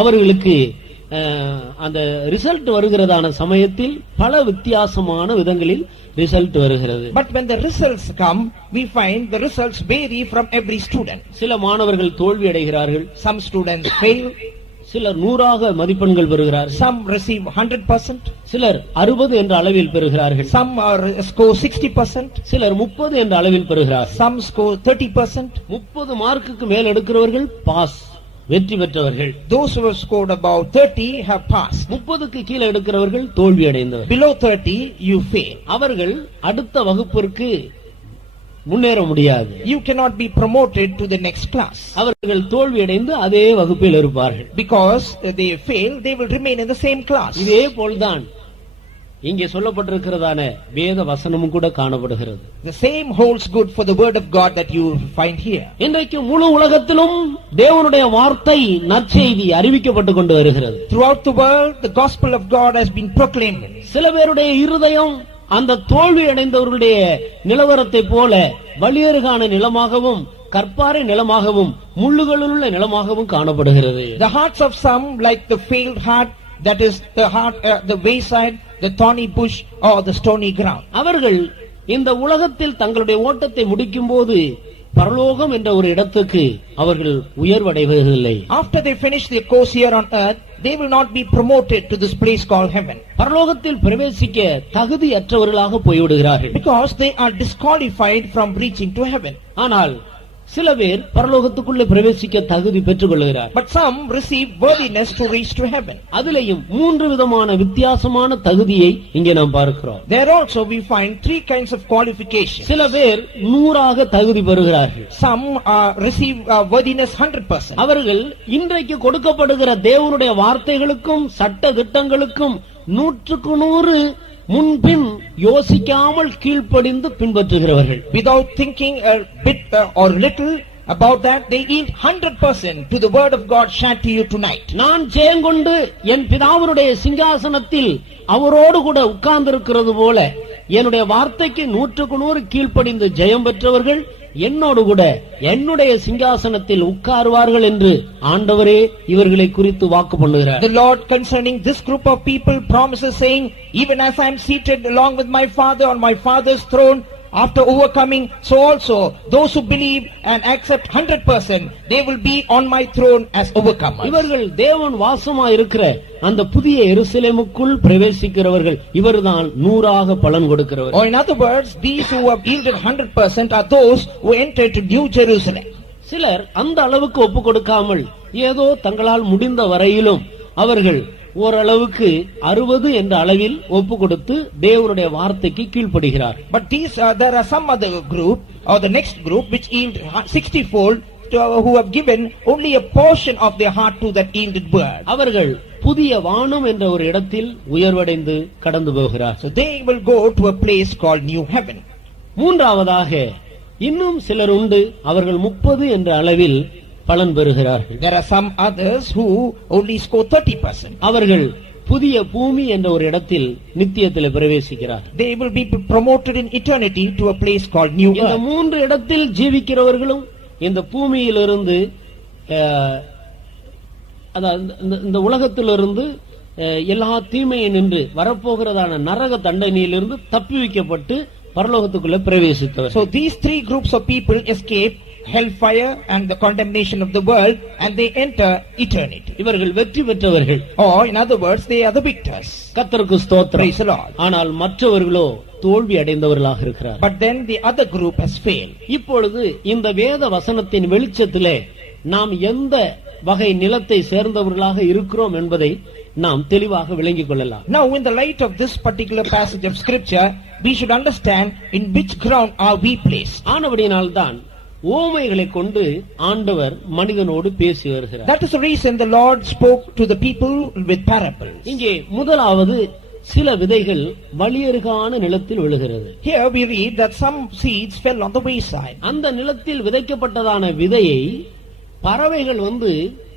அவர்களுக்கு அந்த ரிசல்ட் வருகிறதான சமயத்தில் பல வித்தியாசமான விதங்களில் ரிசல்ட் வருகிறது. But when the results come, we find the results vary from every student. சில மாணவர்கள் தோல்வி அடைகிறார்கள். Some students fail. சிலர் 100 மதிப்பெண்கள் பெறுகிறார்கள். Some receive 100%. சிலர் 60 என்ற அளவில் பெறுகிறார்கள். Some score 60%. சிலர் 30 என்ற அளவில் பெறுகிறார்கள். Some score 30%. 30 மார்க்குக்கு மேல் எடுக்கிறவர்கள் பாஸ், வெற்றி பெற்றவர்கள். Those who have scored about 30 have passed. 30க்கு கீழே எடுக்கிறவர்கள் தோல்வி அடைந்தவர்கள். Below 30 you fail. அவர்கள் அடுத்த வகுப்பிற்கு முன்னேற முடியாது. You cannot be promoted to the next class. அவர்கள் தோல்வி அடைந்து அதே வகுப்பில் இருப்பார்கள். Because they fail, they will remain in the same class. இதே போல்தான் இங்கே சொல்லப்பட்டிருக்கிறதான வேத வசனமும் கூட காணப்படுகிறது. The same holds good for the word of God that you find here. இன்றைக்கு முழு உலகத்திலும் தேவனுடைய வார்த்தை நற்செய்தி அறிவிக்கப்பட்டுக் கொண்டு வருகிறது. Throughout the world, the gospel of God has been proclaimed. சில பேருடைய இருதயம் அந்த தோல்வி அடைந்தவர்களுடைய நிலவரத்தை போல வலியருகான நிலமாகவும் கற்பாறை நிலமாகவும் முள்ளுகளுள்ள நிலமாகவும் காணப்படுகிறது. The hearts of some like the failed heart, that is the heart, the wayside, the thorny bush or the stony ground. அவர்கள் இந்த உலகத்தில் தங்களுடைய ஓட்டத்தை முடிக்கும் போது பரலோகம் என்ற ஒரு இடத்துக்கு அவர்கள் உயர்வடைவதில்லை. After they finish their course here on earth, they will not be promoted to this place called heaven. பரலோகத்தில் பிரவேசிக்க தகுதியற்றவர்களாக போய்விடுகிறார்கள். Because they are disqualified from reaching to heaven. ஆனால் சில பேர் பரலோகத்துக்குள்ளே பிரவேசிக்க தகுதி பெற்றுக் கொள்கிறார். But some receive worthiness to reach to heaven. அதிலேயும் 3 விதமான வித்தியாசமான தகுதியை இங்கே நாம் பார்க்கிறோம். There also we find 3 kinds of qualifications. சில பேர் 100 தகுதி பெறுகிறார்கள். Some receive worthiness 100%. அவர்கள் இன்றைக்கு கொடுக்கப்படுகிற தேவனுடைய வார்த்தைகளுக்கும் சட்ட திட்டங்களுக்கும் 100% முன்பின் யோசிக்காமல் கீழ்ப்படிந்து பின்பற்றுகிறவர்கள். Without thinking a bit or little about that, they yield 100% to the word of God shared to you tonight. நான் ஜெயங்கொண்டு என் பிதாவினுடைய சிங்காசனத்தில் அவரோடு கூட உட்கார்ந்திருக்கிறது போல என்னுடைய வார்த்தைக்கு 100% கீழ்ப்படிந்து ஜெயம் பெற்றவர்கள் என்னோடு கூட என்னுடைய சிங்காசனத்தில் உட்காருவார்கள் என்று ஆண்டவரே இவர்களை குறித்து வாக்கு பண்ணுகிறார். The Lord concerning this group of people promises saying, even as I am seated along with my Father on my Father's throne, after overcoming, so also those who believe and accept 100%, they will be on my throne as overcomers. இவர்கள் தேவன் வாசமா இருக்கிற அந்த புதிய எருசலேமுக்குள் பிரவேசிக்கிறவர்கள், இவர்தான் 100% பலன் கொடுக்கிறவர்கள். Or in other words, these who have yielded 100% are those who enter to New Jerusalem. சிலர் அந்த அளவுக்கு ஒப்பு கொடுக்காமல் ஏதோ தங்களால் முடிந்த வரையிலும் அவர்கள் ஓரளவுக்கு 60 என்ற அளவில் ஒப்பு கொடுத்து தேவனுடைய வார்த்தைக்கு கீழ்ப்படுகிறார். But there are some other group or the next group which yield 60-fold who have given only a portion of their heart to that yielded word. அவர்கள் புதிய வானம் என்ற ஒரு இடத்தில் உயர்வடைந்து கடந்து போகிறார். So they will go to a place called New Heaven. மூன்றாவதாக இன்னும் சிலர் உண்டு, அவர்கள் 30 என்ற அளவில் பலன் பெறுகிறார்கள். There are some others who only score 30%. அவர்கள் புதிய பூமி என்ற ஒரு இடத்தில் நித்தியத்தில் பிரவேசிக்கிறார்கள். They will be promoted in eternity to a place called New Earth. இந்த மூன்று இடத்தில் ஜீவிக்கிறவர்களும் இந்த பூமியிலிருந்து இந்த உலகத்திலிருந்து எல்லா தீமையை நின்று வரப்போகிறதான நரக தண்டனையிலிருந்து தப்பி வைக்கப்பட்டு பரலோகத்துக்குள்ள பிரவேசித்தவர். So these three groups of people escape hellfire and the condemnation of the world, and they enter eternity. இவர்கள் வெற்றி பெற்றவர்கள். Or in other words, they are the victors. கர்த்தருக்கு ஸ்தோத்திரம். Praise the Lord. ஆனால் மற்றவர்களோ தோல்வி அடைந்தவர்களாக இருக்கிறார். But then the other group has failed. இப்பொழுது இந்த வேத வசனத்தின் வெளிச்சத்திலே நாம் எந்த வகை நிலத்தை சேர்ந்தவர்களாக இருக்கிறோம் என்பதை நாம் தெளிவாக விளங்கிக் கொள்ளலாம். Now in the light of this particular passage of scripture, we should understand in which ground are we placed. ஆனபடியினால்தான் ஓமைகளை கொண்டு ஆண்டவர் மனிதனோடு பேசி வருகிறார். That is the reason the Lord spoke to the people with parables. இங்கே முதலாவது சில விதைகள் வழியருகான நிலத்தில் விழுகிறது. Here we read that some seeds fell on the wayside. அந்த நிலத்தில் விதைக்கப்பட்டதான விதையை பறவைகள் வந்து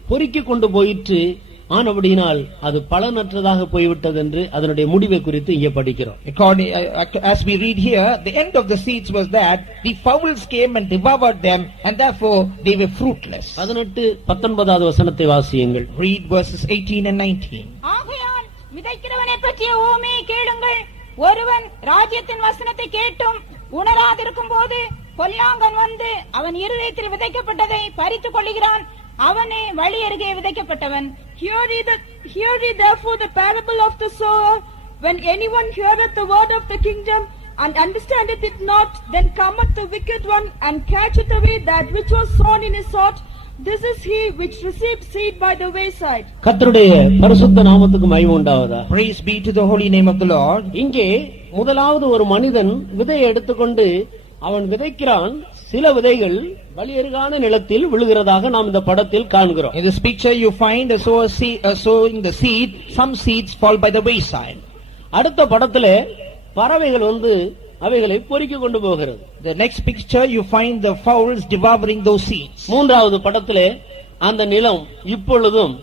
பொறுக்கிக் கொண்டு போயிற்று. ஆனபடியினால் அது பலனற்றதாக போய்விட்டது என்று அதனுடைய முடிவை குறித்து இங்கே படிக்கிறோம். As we read here, the end of the seeds was that the fowls came and devoured them, and therefore they were fruitless. 18-19 வசனத்தை வாசியுங்கள். Read verses 18 and 19. ஆகையால் விதைக்கிறவனை பற்றிய ஊமையை கேளுங்கள். ஒருவன் ராஜ்யத்தின் வசனத்தை கேட்டும் உணராதிருக்கும் போது பொல்லாங்கன் வந்து அவன் இருதயத்தில் விதைக்கப்பட்டதை பறித்துக் கொள்ளுகிறான். அவனே வழி அருகே விதைக்கப்பட்டவன். Hear ye therefore the parable of the sower. When anyone heareth the word of the kingdom, and understandeth it not, then cometh the wicked one, and catcheth away that which was sown in his heart. This is he which received seed by the wayside. கர்த்தருடைய பரிசுத்த நாமத்துக்கு மகிமை உண்டாவதா. Praise be to the holy name of the Lord. இங்கே முதலாவது ஒரு மனிதன் விதையை எடுத்துக்கொண்டு அவன் விதைக்கிறான். சில விதைகள் வழியருகான நிலத்தில் விழுகிறதாக நாம் இந்த படத்தில் காண்கிறோம். In this picture you find a sower sowing the seed. Some seeds fall by the wayside. அடுத்த படத்திலே பறவைகள் வந்து அவைகளை பொறுக்கிக் கொண்டு போகிறது. The next picture you find the fowls devouring those seeds. மூன்றாவது படத்திலே அந்த நிலம் இப்பொழுதும்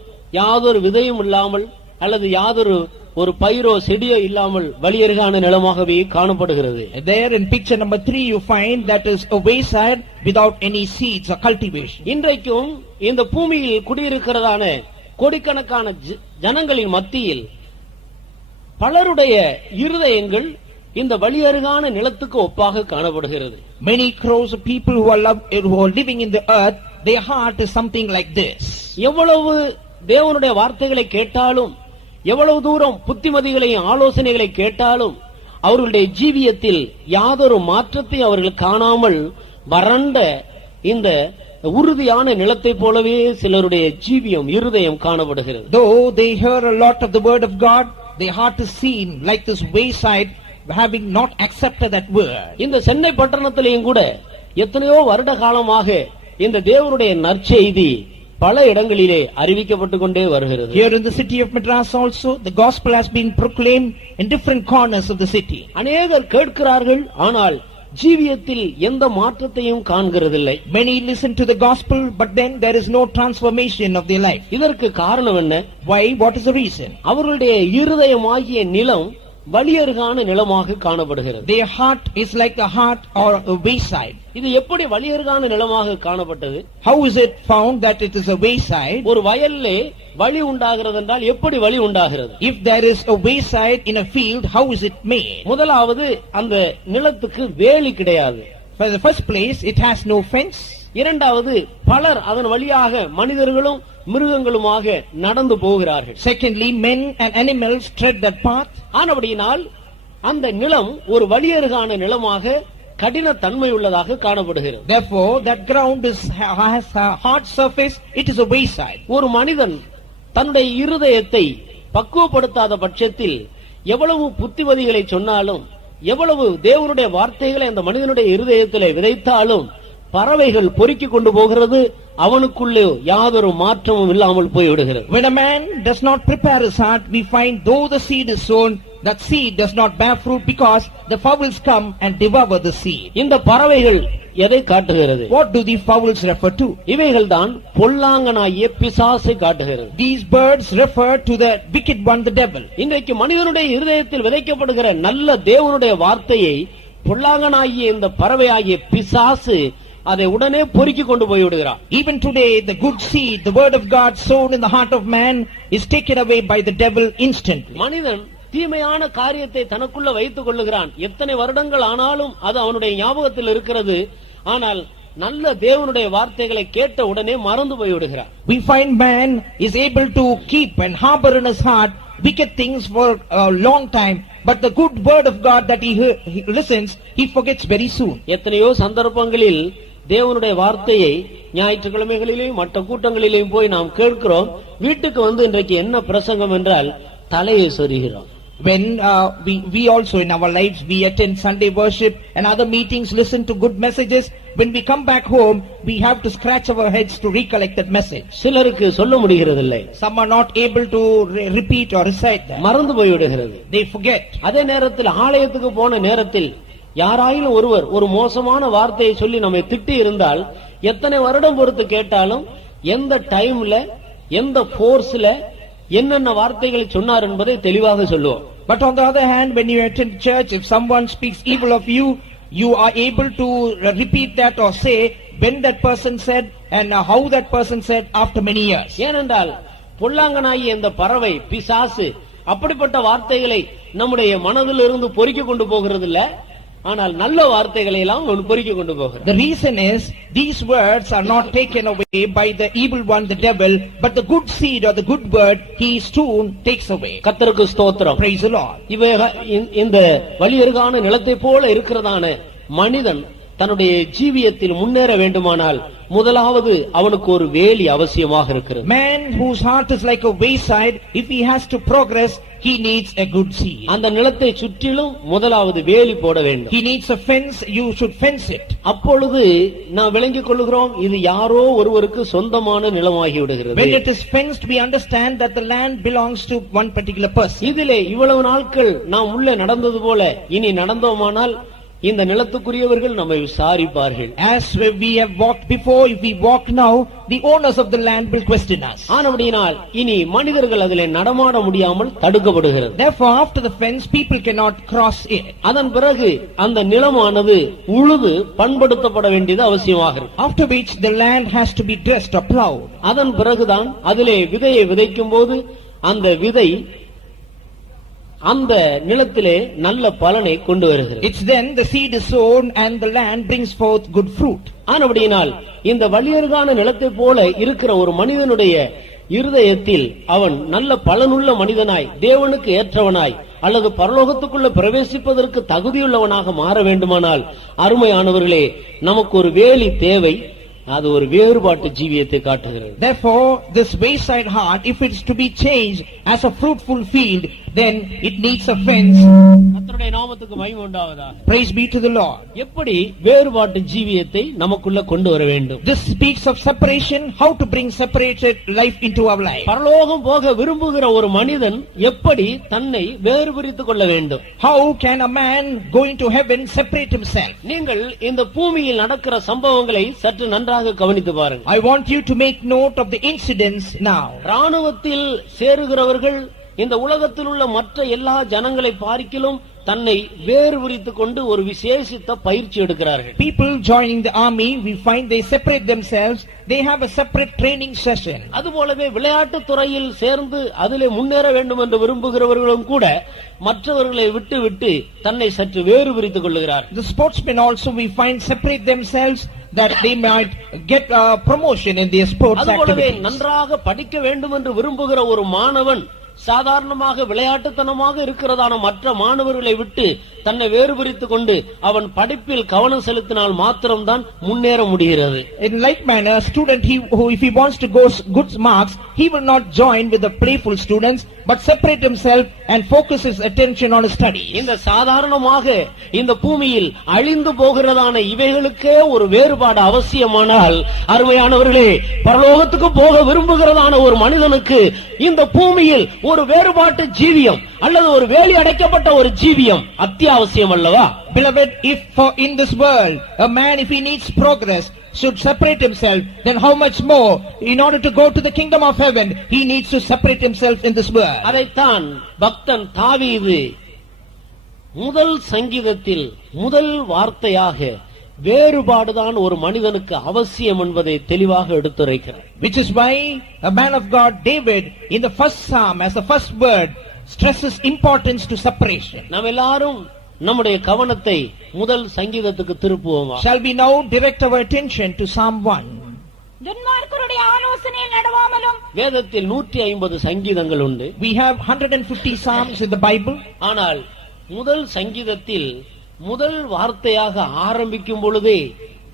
யாதொரு விதையும் இல்லாமல் அல்லது யாதொரு ஒரு பயிரோ செடியோ இல்லாமல் வழியருகான நிலமாகவே காணப்படுகிறது. There in picture number 3 you find that is a wayside without any seeds or cultivation. இன்றைக்கும் இந்த பூமியில் குடியிருக்கிறதான கோடிக்கணக்கான ஜனங்களின் மத்தியில் பலருடைய இருதயங்கள் இந்த வழியருகான நிலத்துக்கு ஒப்பாக காணப்படுகிறது. Many crores of people who are living in the earth, their heart is something like this. எவ்வளவு தேவனுடைய வார்த்தைகளை கேட்டாலும், எவ்வளவு தூரம் புத்திமதிகளையும் ஆலோசனைகளை கேட்டாலும் அவர்களுடைய ஜீவியத்தில் யாதொரு மாற்றத்தை அவர்கள் காணாமல் வறண்ட இந்த உறுதியான நிலத்தை போலவே சிலருடைய ஜீவியம் இருதயம் காணப்படுகிறது. Though they hear a lot of the word of God, their heart is seen like this wayside, having not accepted that word. இந்த சென்னை பட்டணத்திலேயும் கூட எத்தனையோ வருட காலமாக இந்த தேவனுடைய நற்செய்தி பல இடங்களிலே அறிவிக்கப்பட்டு கொண்டே வருகிறது. Here in the city of Madras also, the gospel has been proclaimed in different corners of the city. அநேகர் கேட்கிறார்கள், ஆனால் ஜீவியத்தில் எந்த மாற்றத்தையும் காண்கிறதில்லை. Many listen to the gospel, but then there is no transformation of their life. இதற்கு காரணம் என்ன? Why? What is the reason? அவர்களுடைய இருதயமாகிய நிலம் வலியருகான நிலமாக காணப்படுகிறது. Their heart is like a heart or a wayside. இது எப்படி வலியருகான நிலமாக காணப்பட்டது? How is it found that it is a wayside? ஒரு வயல்லே வழி உண்டாகிறது என்றால் எப்படி வழி உண்டாகிறது? If there is a wayside in a field, how is it made? முதலாவது அந்த நிலத்துக்கு வேலி கிடையாது. For the first place, it has no fence. இரண்டாவது பலர் அதன் வழியாக மனிதர்களும் மிருகங்களுமாக நடந்து போகிறார்கள். Secondly, men and animals tread that path. ஆனபடியினால் அந்த நிலம் ஒரு வலியருகான நிலமாக கடின தன்மை உள்ளதாக காணப்படுகிறது. Therefore, that ground has a hard surface. It is a wayside. ஒரு மனிதன் தன்னுடைய இருதயத்தை பக்குவப்படுத்தாத பட்சத்தில் எவ்வளவு புத்திமதிகளை சொன்னாலும், எவ்வளவு தேவனுடைய வார்த்தைகளை அந்த மனிதனுடைய இருதயத்திலே விதைத்தாலும் பறவைகள் பொறுக்கி கொண்டு போகிறது, அவனுக்குள்ளே யாதொரு மாற்றமும் இல்லாமல் போய்விடுகிறது. When a man does not prepare his heart, we find though the seed is sown, that seed does not bear fruit because the fowls come and devour the seed. இந்த பறவைகள் எதை காட்டுகிறது? What do the fowls refer to? இவைகள் தான் பொல்லாங்கனாகிய பிசாசை காட்டுகிறது. These birds refer to the wicked one, the devil. இன்றைக்கு மனிதனுடைய இருதயத்தில் விதைக்கப்படுகிற நல்ல தேவனுடைய வார்த்தையை பொல்லாங்கனாகிய இந்த பறவையாகிய பிசாசு அதை உடனே பொறுக்கி கொண்டு போய் விடுகிறார். Even today, the good seed, the word of God sown in the heart of man, is taken away by the devil instantly. மனிதன் தீமையான காரியத்தை தனக்குள்ள வைத்துக் கொள்ளுகிறான். எத்தனை வருடங்கள் ஆனாலும் அது அவனுடைய ஞாபகத்தில் இருக்கிறது. ஆனால் நல்ல தேவனுடைய வார்த்தைகளை கேட்ட உடனே மறந்து போய் விடுகிறார். We find man is able to keep and harbor in his heart wicked things for a long time, but the good word of God that he listens, he forgets very soon. எத்தனையோ சந்தர்ப்பங்களில் தேவனுடைய வார்த்தையை ஞாயிற்றுக்கிழமைகளிலேயும் மற்ற கூட்டங்களிலேயும் போய் நாம் கேட்கிறோம். வீட்டுக்கு வந்து இன்றைக்கு என்ன பிரசங்கம் என்றால் தலையை சொரிகிறோம். When we also in our lives, we attend Sunday worship and other meetings, listen to good messages. When we come back home, we have to scratch our heads to recollect that message. சிலருக்கு சொல்ல முடிகிறதில்லை. Some are not able to repeat or recite that. மறந்து போய்விடுகிறது. They forget. அதே நேரத்தில் ஆலயத்துக்கு போன நேரத்தில் யாராயிலும் ஒருவர் ஒரு மோசமான வார்த்தையை சொல்லி நம்மை திட்டி இருந்தால் எத்தனை வருடம் பொறுத்து கேட்டாலும் எந்த டைம்ல எந்த போர்ஸ்ல என்னென்ன வார்த்தைகளை சொன்னார் என்பதை தெளிவாக சொல்லுவோம். But on the other hand, when you attend church, if someone speaks evil of you, you are able to repeat that or say when that person said and how that person said after many years. ஏனென்றால் பொல்லாங்கனாகிய இந்த பறவை பிசாசு அப்படிப்பட்ட வார்த்தைகளை நம்முடைய மனதிலிருந்து பொறுக்கி கொண்டு போகிறது இல்ல, ஆனால் நல்ல வார்த்தைகளை எல்லாம் பொறுக்கி கொண்டு போகிறார். The reason is these words are not taken away by the evil one, the devil, but the good seed or the good word he soon takes away. கர்த்தருக்கு ஸ்தோத்திரம். Praise the Lord. இந்த வலியருகான நிலத்தை போல இருக்கிறதான மனிதன் தன்னுடைய ஜீவியத்தில் முன்னேற வேண்டுமானால் முதலாவது அவனுக்கு ஒரு வேலி அவசியமாக இருக்கிறது. Man whose heart is like a wayside, if he has to progress, he needs a good seed. அந்த நிலத்தை சுற்றிலும் முதலாவது வேலி போட வேண்டும். He needs a fence. You should fence it. அப்பொழுது நாம் விளங்கிக் கொள்கிறோம் இது யாரோ ஒருவருக்கு சொந்தமான நிலமாகி விடுகிறது. When it is fenced, we understand that the land belongs to one particular person. இதிலே இவ்வளவு நாட்கள் நாம் உள்ளே நடந்தது போல இனி நடந்தோமானால் இந்த நிலத்துக்குரியவர்கள் நம்மை விசாரிப்பார்கள். As we have walked before, if we walk now, the owners of the land will question us. ஆனபடியினால் இனி மனிதர்கள் அதிலே நடமாட முடியாமல் தடுக்கப்படுகிறது. Therefore, after the fence, people cannot cross it. அதன் பிறகு அந்த நிலமானது உழுது பண்படுத்தப்பட வேண்டியது அவசியமாக. After which the land has to be dressed or plowed. அதன் பிறகுதான் அதிலே விதையை விதைக்கும் போது அந்த விதை அந்த நிலத்திலே நல்ல பலனை கொண்டு வருகிறது. It's then the seed is sown and the land brings forth good fruit. ஆனபடியினால் இந்த வலியருகான நிலத்தை போல இருக்கிற ஒரு மனிதனுடைய இருதயத்தில் அவன் நல்ல பலனுள்ள மனிதனாய் தேவனுக்கு ஏற்றவனாய் அல்லது பரலோகத்துக்குள்ள பிரவேசிப்பதற்கு தகுதியுள்ளவனாக மாற வேண்டுமானால் அருமையானவர்களே நமக்கு ஒரு வேலி தேவை. அது ஒரு வேறுபாட்டு ஜீவியத்தை காட்டுகிறது. Therefore, this wayside heart, if it is to be changed as a fruitful field, then it needs a fence. கர்த்தருடைய நாமத்துக்கு மகிமை உண்டாவதாக. Praise be to the Lord. எப்படி வேறுபாட்டு ஜீவியத்தை நமக்குள்ள கொண்டு வர வேண்டும்? This speaks of separation, how to bring separated life into our life. பரலோகம் போக விரும்புகிற ஒரு மனிதன் எப்படி தன்னை வேறுபிரித்துக் கொள்ள வேண்டும்? How can a man going to heaven separate himself? நீங்கள் இந்த பூமியில் நடக்கிற சம்பவங்களை சற்று நன்றாக கவனித்து பாருங்கள். I want you to make note of the incidents now. ராணுவத்தில் சேருகிறவர்கள் இந்த உலகத்தில் உள்ள மற்ற எல்லா ஜனங்களை பார்க்கிலும் தன்னை வேறுபிரித்துக் கொண்டு ஒரு விசேஷித்த பயிற்சி எடுக்கிறார்கள். People joining the army, we find they separate themselves. They have a separate training session. அதுபோலவே விளையாட்டு துறையில் சேர்ந்து அதிலே முன்னேற வேண்டும் என்று விரும்புகிறவர்களும் கூட மற்றவர்களை விட்டு விட்டு தன்னை சற்று வேறுபிரித்துக் கொள்ளுகிறார்கள். The sportsmen also we find separate themselves that they might get a promotion in their sports அதுபோலவே activities. நன்றாக படிக்க வேண்டும் என்று விரும்புகிற ஒரு மாணவன் சாதாரணமாக விளையாட்டுத்தனமாக இருக்கிறதான மற்ற மாணவர்களை விட்டு தன்னை வேறுபிரித்துக் கொண்டு அவன் படிப்பில் கவனம் செலுத்தினால் மாத்திரம்தான் முன்னேற முடிகிறது. In like manner, a student who if he wants to go good marks, he will not join with the playful students, but separate himself and focus his attention on his studies. இந்த சாதாரணமாக இந்த பூமியில் அழிந்து போகிறதான இவைகளுக்கே ஒரு வேறுபாடு அவசியமானால், அருமையானவர்களே, பரலோகத்துக்கு போக விரும்புகிறதான ஒரு மனிதனுக்கு இந்த பூமியில் ஒரு வேறுபாட்டு ஜீவியம் அல்லது ஒரு வேலி அடைக்கப்பட்ட ஒரு ஜீவியம் அத்தியாவசியம் அல்லவா? Beloved, if for in this world a man, if he needs progress, should separate himself, then how much more in order to go to the kingdom of heaven he needs to separate himself in this world. அதைத்தான் பக்தன் தாவீது முதல் சங்கீதத்தில் முதல் வார்த்தையாக வேறுபாடுதான் ஒரு மனிதனுக்கு அவசியம் என்பதை தெளிவாக எடுத்துரைக்கிறார். Which is why a man of God, David, in the first psalm as the first word stresses importance to separation. நாம் எல்லாரும் நம்முடைய கவனத்தை முதல் சங்கீதத்துக்கு திருப்புவோமா? Shall we now direct our attention to Psalm 1? துன்மார்க்கருடைய ஆலோசனையில் நடவாமலும். வேதத்தில் 150 சங்கீதங்கள் உண்டு. We have 150 psalms in the Bible. ஆனால் முதல் சங்கீதத்தில் முதல் வார்த்தையாக ஆரம்பிக்கும் பொழுதே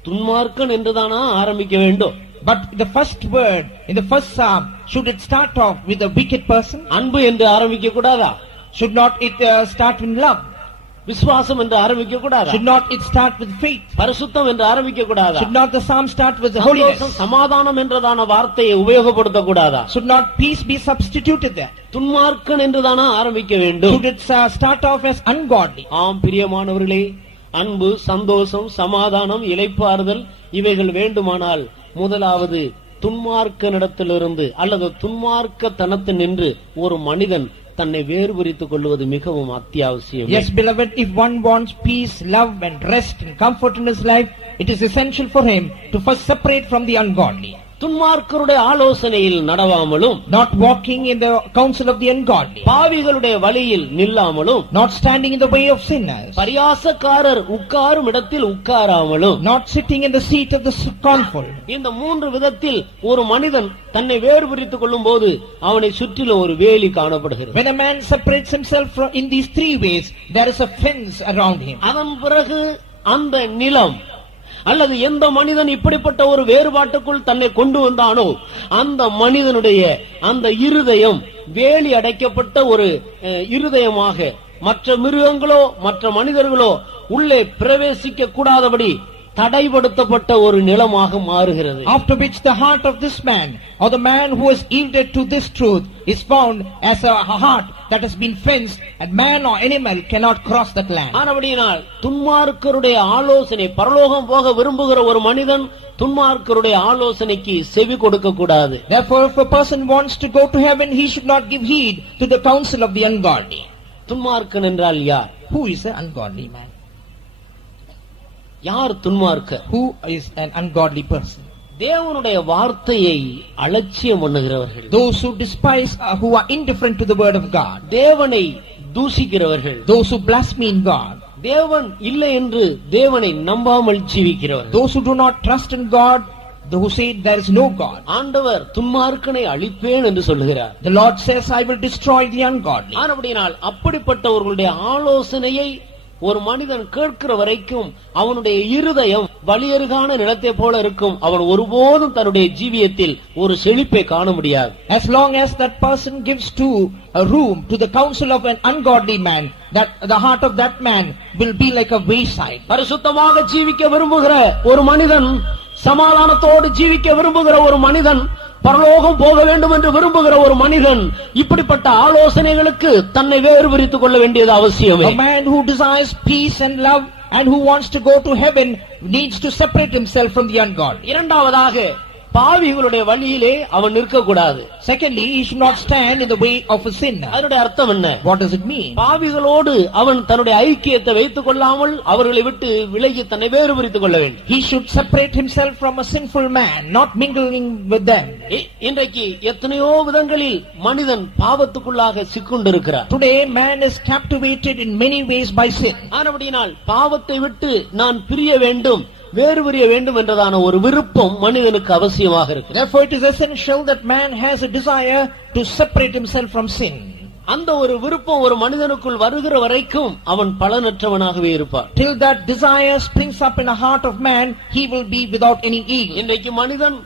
துன்மார்க்கன் என்றுதானா ஆரம்பிக்க வேண்டும்? But the first word in the first psalm, should it start off with a wicked person? அன்பு என்று ஆரம்பிக்க கூடாதா? Should not it start with love? விசுவாசம் என்று ஆரம்பிக்க கூடாதா? Should not it start with faith? பரிசுத்தம் என்று ஆரம்பிக்க கூடாதா? Should not the psalm start with சந்தோஷம், holiness? சமாதானம் என்றதான வார்த்தையை உபயோகப்படுத்த கூடாதா? Should not peace be substituted there? துன்மார்க்கன் என்றுதானா ஆரம்பிக்க வேண்டும்? Should it start off as ungodly? ஆம் பிரியமானவர்களே, அன்பு, சந்தோஷம், சமாதானம், இளைப்பாறுதல் இவைகள் வேண்டுமானால் முதலாவது துன்மார்க்கனிடத்திலிருந்து அல்லது துன்மார்க்கத்தனத்தினின்று ஒரு மனிதன் தன்னை வேறுபிரித்துக் கொள்வது மிகவும் அத்தியாவசியம். Yes, beloved, if one wants peace, love and rest and comfort in his life, it is essential for him to first separate from the ungodly. துன்மார்க்கருடைய ஆலோசனையில் நடவாமலும், Not walking in the counsel of the ungodly. பாவிகளுடைய வழியில் நில்லாமலும், Not standing in the way of sinners. பரியாசக்காரர் உட்காரும் இடத்தில் உட்காராமலும், Not sitting in the seat of the scornful. இந்த மூன்று விதத்தில் ஒரு மனிதன் தன்னை வேறுபிரித்துக் கொள்ளும் போது அவனை சுற்றிலும் ஒரு வேலி காணப்படுகிறது. When a man separates himself in these three ways, there is a fence around him. அதன் பிறகு அந்த நிலம் அல்லது எந்த மனிதன் இப்படிப்பட்ட ஒரு வேறுபாட்டுக்குள் தன்னை கொண்டு வந்தானோ அந்த மனிதனுடைய அந்த இருதயம் வேலி அடைக்கப்பட்ட ஒரு இருதயமாக மற்ற மிருகங்களோ மற்ற மனிதர்களோ உள்ளே பிரவேசிக்க கூடாதபடி தடைப்படுத்தப்பட்ட ஒரு நிலமாக மாறுகிறது. After which the heart of this man or the man who has yielded to this truth is found as a heart that has been fenced, and man or animal cannot cross that land. ஆனபடியினால் துன்மார்க்கருடைய ஆலோசனை, பரலோகம் போக விரும்புகிற ஒரு மனிதன் துன்மார்க்கருடைய ஆலோசனைக்கு செவி கொடுக்க கூடாது. Therefore, if a person wants to go to heaven, he should not give heed to the counsel of the ungodly. துன்மார்க்கன் என்றால் யார்? Who is an ungodly man? யார் துன்மார்க்கர்? Who is an ungodly person? தேவனுடைய வார்த்தையை அலட்சியம் பண்ணுகிறவர்கள், Those who despise, who are indifferent to the word of God. தேவனை தூஷிக்கிறவர்கள், Those who blaspheme God. தேவன் இல்லை என்று தேவனை நம்பாமல் ஜீவிக்கிறவர்கள், Those who do not trust in God, who say there is no God. ஆண்டவர் துன்மார்க்கனை அழிப்பேன் என்று சொல்லுகிறார். The Lord says, I will destroy the ungodly. ஆனபடியினால் அப்படிப்பட்டவர்களுடைய ஆலோசனையை ஒரு மனிதன் கேட்கிற வரைக்கும் அவனுடைய இருதயம் வலியருகான நிலத்தை போல இருக்கும். அவன் ஒருபோதும் தன்னுடைய ஜீவியத்தில் ஒரு செழிப்பை காண முடியாது. As long as that person gives to a room to the counsel of an ungodly man, that the heart of that man will be like a wayside. பரிசுத்தமாக ஜீவிக்க விரும்புகிற ஒரு மனிதன், சமாதானத்தோடு ஜீவிக்க விரும்புகிற ஒரு மனிதன், பரலோகம் போக வேண்டும் என்று விரும்புகிற ஒரு மனிதன் இப்படிப்பட்ட ஆலோசனைகளுக்கு தன்னை வேறு பிரித்துக் கொள்ள வேண்டியது அவசியமே. A man who desires peace and love and who wants to go to heaven needs to separate himself from the ungodly. இரண்டாவதாக பாவிகளுடைய வழியிலே அவன் நிற்கக்கூடாது. Secondly, he should not stand in the way of a sinner. அதனுடைய அர்த்தம் என்ன? What does it mean? பாவிகளோடு அவன் தன்னுடைய ஐக்கியத்தை வைத்துக் கொள்ளாமல் அவர்களை விட்டு விலகி தன்னை வேறு பிரித்துக் கொள்ள வேண்டும். He should separate himself from a sinful man, not mingling with them. இன்றைக்கு எத்தனையோ விதங்களில் மனிதன் பாவத்துக்குள்ளாக சிக்குண்டிருக்கிறார். Today man is captivated in many ways by sin. ஆனபடியால் பாவத்தை விட்டு நான் பிரிய வேண்டும், வேறு பிரிய வேண்டும் என்றதான ஒரு விருப்பம் மனிதனுக்கு அவசியமாக இருக்கு. Therefore it is essential that man has a desire to separate himself from sin. அந்த ஒரு விருப்பம் ஒரு மனிதனுக்குள் வருகிற வரைக்கும் அவன் பலனற்றவனாகவே இருப்பான். Till that desire springs up in the heart of man, he will be without any evil. இன்றைக்கு மனிதன்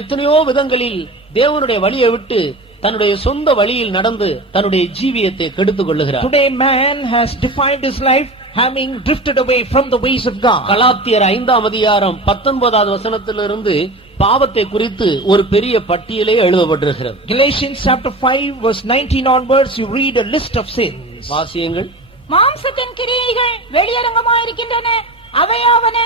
எத்தனையோ விதங்களில் தேவனுடைய வழியை விட்டு தன்னுடைய சொந்த வழியில் நடந்து தன்னுடைய ஜீவியத்தை கெடுத்துக் கொள்ளுகிறார். Today man has defined his life having drifted away from the ways of God. கலாத்தியர் 5ஆம் அதிகாரம் 19வது வசனத்திலிருந்து பாவத்தை குறித்து ஒரு பெரிய பட்டியலே எழுதப்பட்டிருக்கிறது. Galatians chapter 5 verse 19 onwards you read a list of sins. வாசியுங்கள். மாம்சத்தின் கிரியைகள் வெளியரங்கமாயிருக்கின்றன. அவையாவன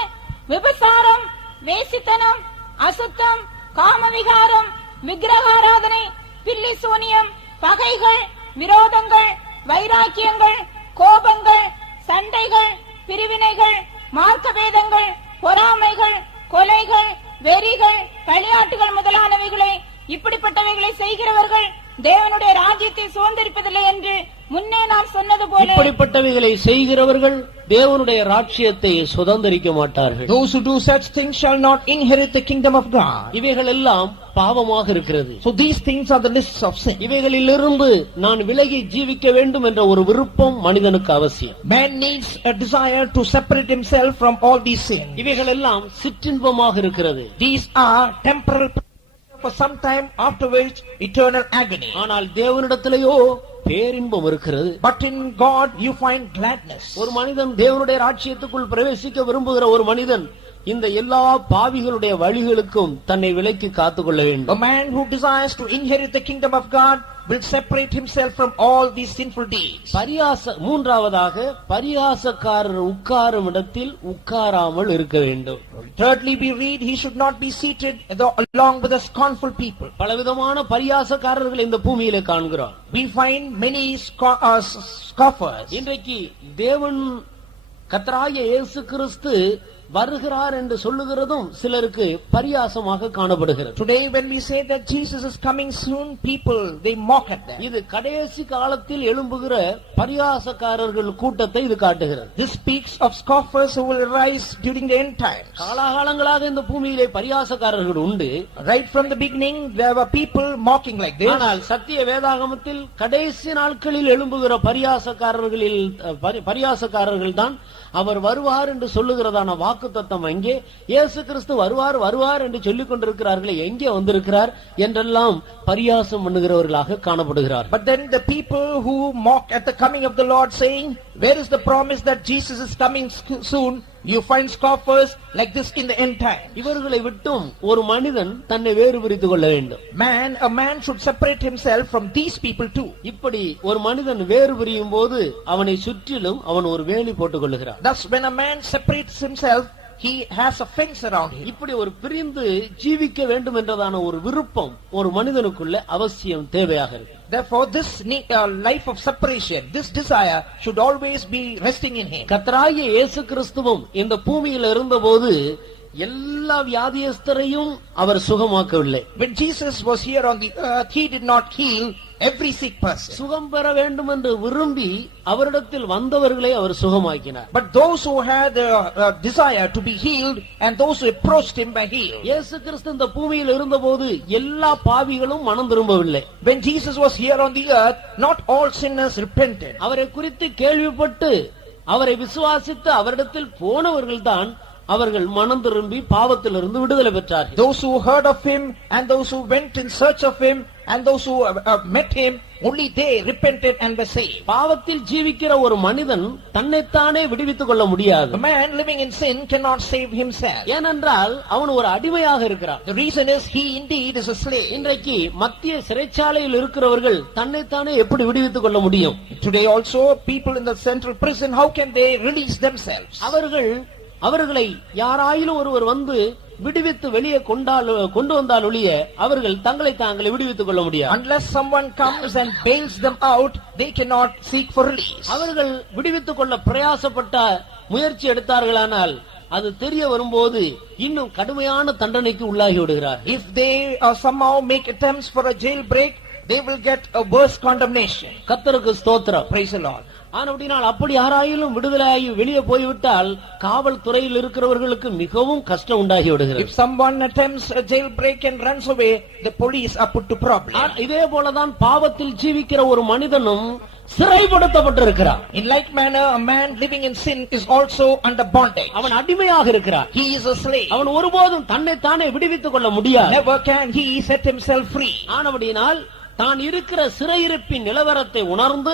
விபசாரம், வேசித்தனம், அசுத்தம், காமவிகாரம், விக்கிரகாராதனை, பில்லி சூனியம், பகைகள், விரோதங்கள், வைராக்கியங்கள், கோபங்கள், சண்டைகள், பிரிவினைகள், மார்க்கபேதங்கள், பொறாமைகள், கொலைகள், வெறிகள், களியாட்டுகள் முதலானவைகளை இப்படிப்பட்டவைகளை செய்கிறவர்கள் தேவனுடைய ராஜ்யத்தை சுதந்தரிப்பதில்லை என்று முன்னே நாம் சொன்னது போல இப்படிப்பட்டவைகளை செய்கிறவர்கள் தேவனுடைய ராஜ்யத்தை சுதந்தரிக்க மாட்டார்கள். Those who do such things shall not inherit the kingdom of God. இவைகள் எல்லாம் பாவமாக இருக்கிறது. So these things are the lists of sin. இவைகளிலிருந்து நான் விலகி ஜீவிக்க வேண்டும் என்ற ஒரு விருப்பம் மனிதனுக்கு அவசியம். Man needs a desire to separate himself from all these sins. இவைகள் எல்லாம் சிற்றின்பமாக இருக்கிறது. These are temporal for some time, afterwards eternal agony. ஆனால் தேவனிடத்திலேயோ பேரின்பம் இருக்கிறது. But in God you find gladness. ஒரு மனிதன் தேவனுடைய ராஜ்யத்துக்குள் பிரவேசிக்க விரும்புகிற ஒரு மனிதன் இந்த எல்லா பாவிகளுடைய வழிகளுக்கும் தன்னை விலக்கி காத்துக்கொள்ள வேண்டும். A man who desires to inherit the kingdom of God will separate himself from all these sinful deeds. மூன்றாவதாக பரியாசக்காரர் உட்காரும் இடத்தில் உட்காராமல் இருக்க வேண்டும். Thirdly, we read he should not be seated along with the scornful people. பலவிதமான பரியாசக்காரர்கள் இந்த பூமியிலே காண்கிறோம். We find many scoffers. இன்றைக்கு தேவன் கர்த்தராகிய இயேசு கிறிஸ்து வருகிறார் என்று சொல்லுகிறதும் சிலருக்கு பரியாசமாக காணப்படுகிறது. Today when we say that Jesus is coming soon, people they mock at that. இது கடைசி காலத்தில் எழும்புகிற பரியாசக்காரர்கள் கூட்டத்தை இது காட்டுகிறது. This speaks of scoffers who will arise during the end times. காலாகாலங்களாக இந்த பூமியிலே பரியாசக்காரர்கள் உண்டு. Right from the beginning there were people mocking like this. ஆனால் சத்திய வேதாகமத்தில் கடைசி நாட்களில் எழும்புகிற பரியாசக்காரர்கள் தான் அவர் வருவார் என்று சொல்லுகிறதான வாக்குத்தத்தம் எங்கே? இயேசு கிறிஸ்து வருவார் என்று சொல்லிக் கொண்டிருக்கிறார்களே, எங்கே வந்திருக்கிறார் என்றெல்லாம் பரியாசம் பண்ணுகிறவர்களாக காணப்படுகிறார். But then the people who mock at the coming of the Lord saying, where is the promise that Jesus is coming soon? You find scoffers like this in the end time. இவர்களை விட்டும் ஒரு மனிதன் தன்னை வேறு பிரித்துக் கொள்ள வேண்டும். A man should separate himself from these people too. இப்படி ஒரு மனிதன் வேறு பிரியும் போது அவனை சுற்றிலும் அவன் ஒரு வேலி போட்டுக் கொள்ளுகிறான். Thus when a man separates himself, he has a fence around him. இப்படி ஒரு பிரிந்து ஜீவிக்க வேண்டும் என்றதான ஒரு விருப்பம் ஒரு மனிதனுக்குள்ள அவசியம் தேவையாக இருக்கு. Therefore this life of separation, this desire should always be resting in him. கர்த்தராகிய இயேசு கிறிஸ்துவும் இந்த பூமியில் இருந்தபோது எல்லா வியாதியஸ்தரையும் அவர் சுகமாக்கவில்லை. When Jesus was here on the earth, he did not heal every sick person. சுகம் பெற வேண்டும் என்று விரும்பி அவரிடத்தில் வந்தவர்களை அவர் சுகமாக்கினார். But those who had a desire to be healed and those who approached him by healed. இயேசு கிறிஸ்து இந்த பூமியில் இருந்தபோது எல்லா பாவிகளும் மனம் திரும்பவில்லை. When Jesus was here on the earth, not all sinners repented. அவரை குறித்து கேள்விப்பட்டு அவரை விசுவாசித்து அவரிடத்தில் போனவர்கள்தான் அவர்கள் மனம் திரும்பி பாவத்திலிருந்து விடுதலை பெற்றார்கள். Those who heard of him and those who went in search of him and those who met him, only they repented and were saved. பாவத்தில் ஜீவிக்கிற ஒரு மனிதன் தன்னைத்தானே விடுவித்துக் கொள்ள முடியாது. A man living in sin cannot save himself. ஏனென்றால் அவன் ஒரு அடிமையாக இருக்கிறான். The reason is he indeed is a slave. இன்றைக்கு மத்திய சிறைச்சாலையில் இருக்கிறவர்கள் தன்னைத்தானே எப்படி விடுவித்துக் கொள்ள முடியும்? Today also people in the central prison, how can they release themselves? அவர்களை யாராயிலும் ஒருவர் வந்து விடுவித்து வெளியே கொண்டு வந்தால் ஒழிய அவர்கள் தங்களை தாங்களே விடுவித்துக் கொள்ள முடியாது. Unless someone comes and bails them out, they cannot seek for release. அவர்கள் விடுவித்துக் கொள்ள பிரயாசப்பட்ட முயற்சி எடுத்தார்களானால் அது தெரிய வரும்போது இன்னும் கடுமையான தண்டனைக்கு உள்ளாகி விடுகிறார். If they somehow make attempts for a jailbreak, they will get a worse condemnation. கர்த்தருக்கு ஸ்தோத்திரம். Praise the Lord. ஆனபடியால் அப்படி யாராயிலும் விடுதலையாகி வெளியே போய்விட்டால் காவல்துறையில் இருக்கிறவர்களுக்கு மிகவும் கஷ்டம் உண்டாகி விடுகிறது. If someone attempts a jailbreak and runs away, the police are put to problem. இதே போலதான் பாவத்தில் ஜீவிக்கிற ஒரு மனிதனும் சிறைப்படுத்தப்பட்டிருக்கிறார். In like manner, a man living in sin is also under bondage. அவன் அடிமையாக இருக்கிறார். He is a slave. அவன் ஒருபோதும் தன்னைத்தானே விடுவித்துக் கொள்ள முடியாது. Never can he set himself free. ஆனபடியால் தான் இருக்கிற சிறையிருப்பின் நிலவரத்தை உணர்ந்து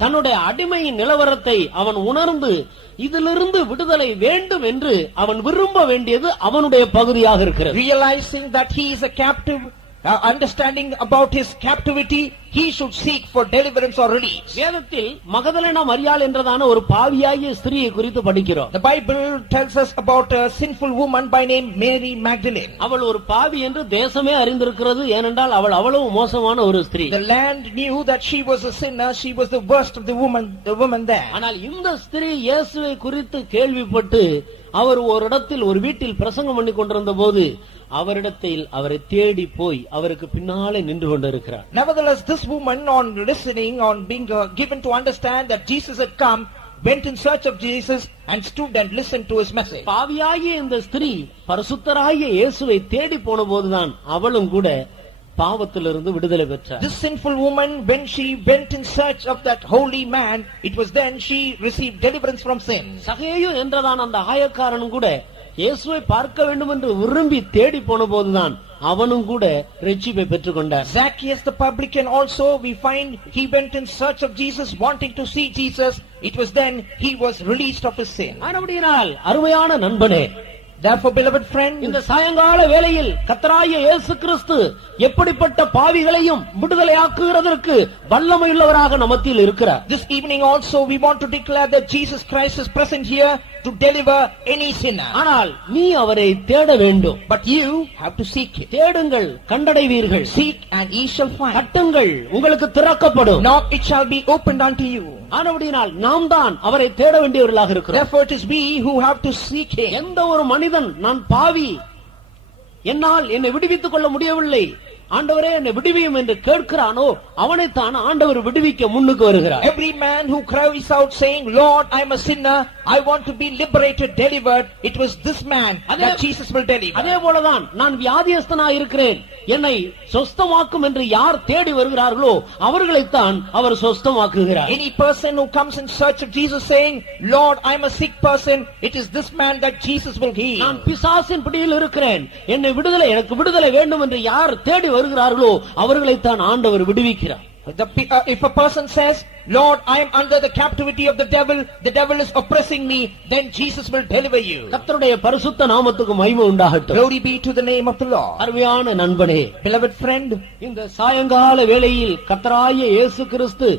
தன்னுடைய அடிமையின் நிலவரத்தை அவன் உணர்ந்து இதிலிருந்து விடுதலை வேண்டும் என்று அவன் விரும்ப வேண்டியது அவனுடைய பகுதியாக இருக்கிறது. Realizing that he is a captive, understanding about his captivity, he should seek for deliverance or release. வேதத்தில் மகதலேனா மரியாள் என்றதான ஒரு பாவியாகிய ஸ்திரியை குறித்து படிக்கிறோம். The Bible tells us about a sinful woman by name Mary Magdalene. அவள் ஒரு பாவி என்று தேசமே அறிந்திருக்கிறது. ஏனென்றால் அவள் அவ்வளவு மோசமான ஒரு ஸ்திரீ. The land knew that she was a sinner. She was the worst of the woman there. ஆனால் இந்த ஸ்திரீ இயேசுவை குறித்து கேள்விப்பட்டு அவர் ஒரு இடத்தில் ஒரு வீட்டில் பிரசங்கம் பண்ணி கொண்டிருந்த போது அவரிடத்தில் அவரை தேடி போய் அவருக்கு பின்னாலே நின்று கொண்டிருக்கிறார். Nevertheless, this woman, on listening, on being given to understand that Jesus had come, went in search of Jesus and stood and listened to his message. பாவியாகிய இந்த ஸ்திரீ பரிசுத்தராகிய இயேசுவை தேடி போன போதுதான் அவளும் கூட பாவத்திலிருந்து விடுதலை பெற்றார். This sinful woman, when she went in search of that holy man, it was then she received deliverance from sin. சகேயு என்றதான அந்த ஆயக்காரனும் கூட இயேசுவை பார்க்க வேண்டும் என்று விரும்பி தேடி போன போதுதான் அவனும் கூட ரட்சிப்பை பெற்றுக் கொண்டார். Zacchaeus the publican also, we find he went in search of Jesus, wanting to see Jesus. It was then he was released of his sin. ஆனபடியால் அருமையான நண்பனே, Therefore, beloved friend, இந்த சாயங்கால வேளையில் கர்த்தராகிய இயேசு கிறிஸ்து எப்படிப்பட்ட பாவிகளையும் விடுதலையாக்குகிறதற்கு வல்லமையுள்ளவராக நமத்தில் இருக்கிறார். This evening also we want to declare that Jesus Christ is present here to deliver any sinner. ஆனால் நீ அவரை தேட வேண்டும். But you have to seek him. தேடுங்கள், கண்டடைவீர்கள். Seek and ye shall find. தட்டுங்கள், உங்களுக்கு திறக்கப்படும். Knock, it shall be opened unto you. ஆனபடியால் நாம் தான் அவரை தேட வேண்டியவர்களாக இருக்கிறோம். Therefore it is we who have to seek him. எந்த ஒரு மனிதன் நான் பாவி, என்னால் என்னை விடுவித்துக் கொள்ள முடியவில்லை, ஆண்டவரே என்னை விடுவியும் என்று கேட்கிறானோ அவனைத்தான் ஆண்டவர் விடுவிக்க முன்னுக்கு வருகிறார். Every man who cries out saying, Lord, I am a sinner, I want to be liberated, delivered, it was this man that Jesus will deliver. அதே போலதான் நான் வியாதியஸ்தனாய் இருக்கிறேன், என்னை சொஸ்தமாக்கும் என்று யார் தேடி வருகிறார்களோ அவர்களைத்தான் அவர் சொஸ்தமாக்குகிறார். Any person who comes in search of Jesus saying, Lord, I am a sick person, it is this man that Jesus will heal. நான் பிசாசின் பிடியில் இருக்கிறேன், எனக்கு விடுதலை வேண்டும் என்று யார் தேடி வருகிறார்களோ அவர்களைத்தான் ஆண்டவர் விடுவிக்கிறார். If a person says, Lord, I am under the captivity of the devil is oppressing me, then Jesus will deliver you. கர்த்தருடைய பரிசுத்த நாமத்துக்கு மகிமை உண்டாகட்டும். Glory be to the name of the Lord. அருமையான நண்பனே, beloved friend, இந்த சாயங்கால வேளையில் கர்த்தராகிய இயேசு கிறிஸ்து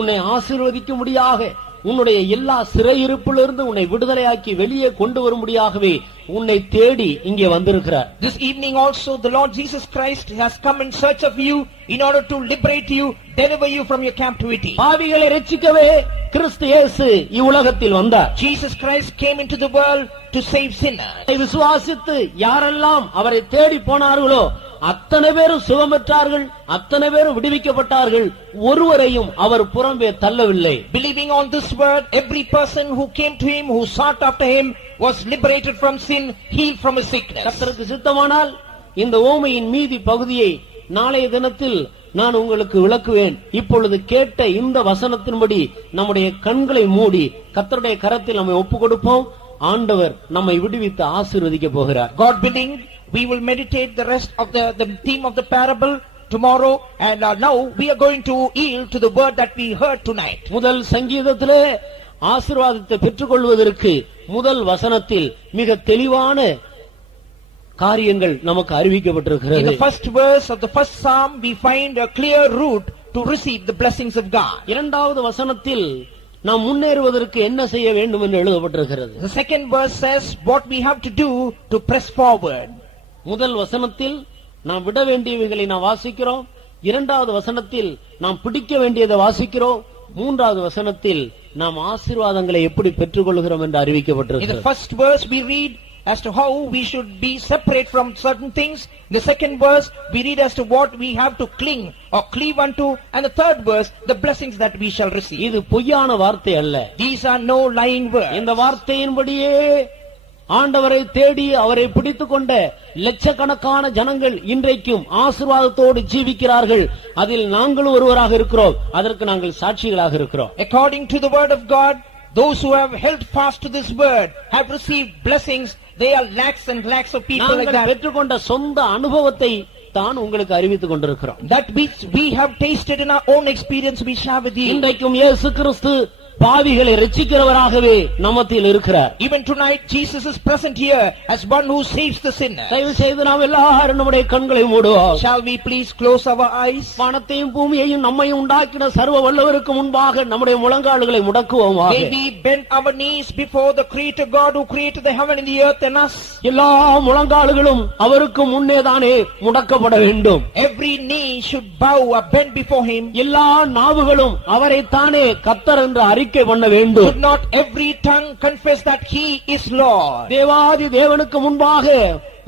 உன்னை ஆசீர்வதிக்கும்படியாக, உன்னுடைய எல்லா சிறையிருப்பிலிருந்து உன்னை விடுதலையாக்கி வெளியே கொண்டு வரும்படியாகவே உன்னை தேடி இங்கே வந்திருக்கிறார். This evening also the Lord Jesus Christ has come in search of you in order to liberate you, deliver you from your captivity. பாவிகளை ரட்சிக்கவே கிறிஸ்து இயேசு இவ்வுலகத்தில் வந்தார். Jesus Christ came into the world to save sinners. விசுவாசித்து யாரெல்லாம் அவரை தேடி போனார்களோ அத்தனை பேரும் சுகம் பெற்றார்கள், அத்தனை பேரும் விடுவிக்கப்பட்டார்கள். ஒருவரையும் அவர் புறம்பே தள்ளவில்லை. Believing on this word, every person who came to him, who sought after him, was liberated from sin, healed from his sickness. கர்த்தருக்கு சித்தமானால் இந்த ஓமையின் மீதி பகுதியை நாளைய தினத்தில் நான் உங்களுக்கு விளக்குவேன். இப்பொழுது கேட்ட இந்த வசனத்தின்படி நம்முடைய கண்களை மூடி கர்த்தருடைய கரத்தில் நம்மை ஒப்பு கொடுப்போம். ஆண்டவர் நம்மை விடுவித்து ஆசீர்வதிக்க போகிறார். God willing, we will meditate the rest of the theme of the parable tomorrow, and now we are going to yield to the word that we heard tonight. முதல் சங்கீதத்திலே ஆசீர்வாதத்தை பெற்றுக்கொள்வதற்கு முதல் வசனத்தில் மிக தெளிவான காரியங்கள் நமக்கு In அறிவிக்கப்பட்டிருக்கிறது. the first verse of the first psalm, we find a clear route to receive the blessings of God. இரண்டாவது வசனத்தில் நாம் முன்னேறுவதற்கு என்ன செய்ய வேண்டும் என்று எழுதப்பட்டிருக்கிறது. The second verse says what we have to do to press forward. முதல் வசனத்தில் நாம் விட வேண்டியவைகளை நாம் வாசிக்கிறோம். இரண்டாவது வசனத்தில் நாம் பிடிக்க வேண்டியதை வாசிக்கிறோம். மூன்றாவது வசனத்தில் நாம் ஆசீர்வாதங்களை எப்படி பெற்றுக்கொள்கிறோம் என்று In the அறிவிக்கப்பட்டிருக்கிறது. first verse we read as to how we should be separate from certain things. In the second verse we read as to what we have to cling or cleave unto, and the third verse the blessings that we shall receive. இது பொய்யான வார்த்தை அல்ல. These are no lying words. இந்த வார்த்தையின்படியே ஆண்டவரை தேடி அவரை பிடித்துக் கொண்ட லட்சக்கணக்கான ஜனங்கள் இன்றைக்கும் ஆசீர்வாதத்தோடு ஜீவிக்கிறார்கள். அதில் நாங்களும் ஒருவராக இருக்கிறோம். அதற்கு நாங்கள் சாட்சிகளாக இருக்கிறோம். According to the word of God, those who have held fast to this word have received blessings. They are lakhs and lakhs of people like நாங்கள் that. பெற்றுக்கொண்ட சொந்த அனுபவத்தை தான் உங்களுக்கு அறிவித்துக் கொண்டிருக்கிறோம். That which we have tasted in our own experience we share with you. இன்றைக்கும் இயேசு கிறிஸ்து பாவிகளை ரட்சிக்கிறவராகவே நம்மத்தில் இருக்கிறார். Even tonight Jesus is present here as one who saves the sinner. தயவு செய்து நாம் எல்லாரும் நம்முடைய கண்களை மூடுவோம். Shall we please close our eyes? வானத்தையும் பூமியையும் நம்மையும் உண்டாக்கின சர்வ வல்லவருக்கு முன்பாக நம்முடைய முழங்கால்களை முடக்குவோமாக. May we bend our knees before the Creator God who created the heaven and the earth and us. எல்லா முழங்கால்களும் அவருக்கு முன்னேதானே முடக்கப்பட வேண்டும். Every knee should bow or bend before him. எல்லா நாவுகளும் அவரைத்தானே கர்த்தர் என்று அறிக்கை பண்ண வேண்டும். Should not every tongue confess that he is Lord? தேவாதி தேவனுக்கு முன்பாக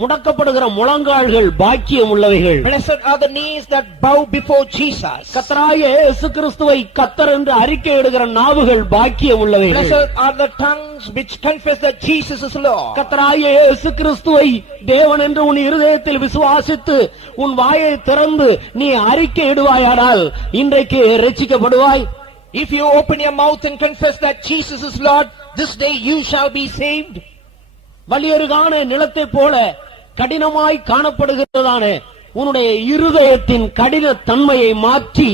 முடக்கப்படுகிற முழங்கால்கள் பாக்கியம் உள்ளவைகள். Blessed are the knees that bow before Jesus. கர்த்தராகிய இயேசு கிறிஸ்துவை கர்த்தர் என்று அறிக்கையிடுகிற நாவுகள் பாக்கியம் உள்ளவைகள். Blessed are the tongues which confess that Jesus is Lord. கர்த்தராகிய இயேசு கிறிஸ்துவை தேவன் என்று உன் இருதயத்தில் விசுவாசித்து உன் வாயை திறந்து நீ அறிக்கையிடுவாயானால் இன்றைக்கு ரட்சிக்கப்படுவாய். If you open your mouth and confess that Jesus is Lord, this day you shall be saved. வலியருகான நிலத்தை போல கடினமாய் காணப்படுகிறதான உன்னுடைய இருதயத்தின் கடின தன்மையை மாற்றி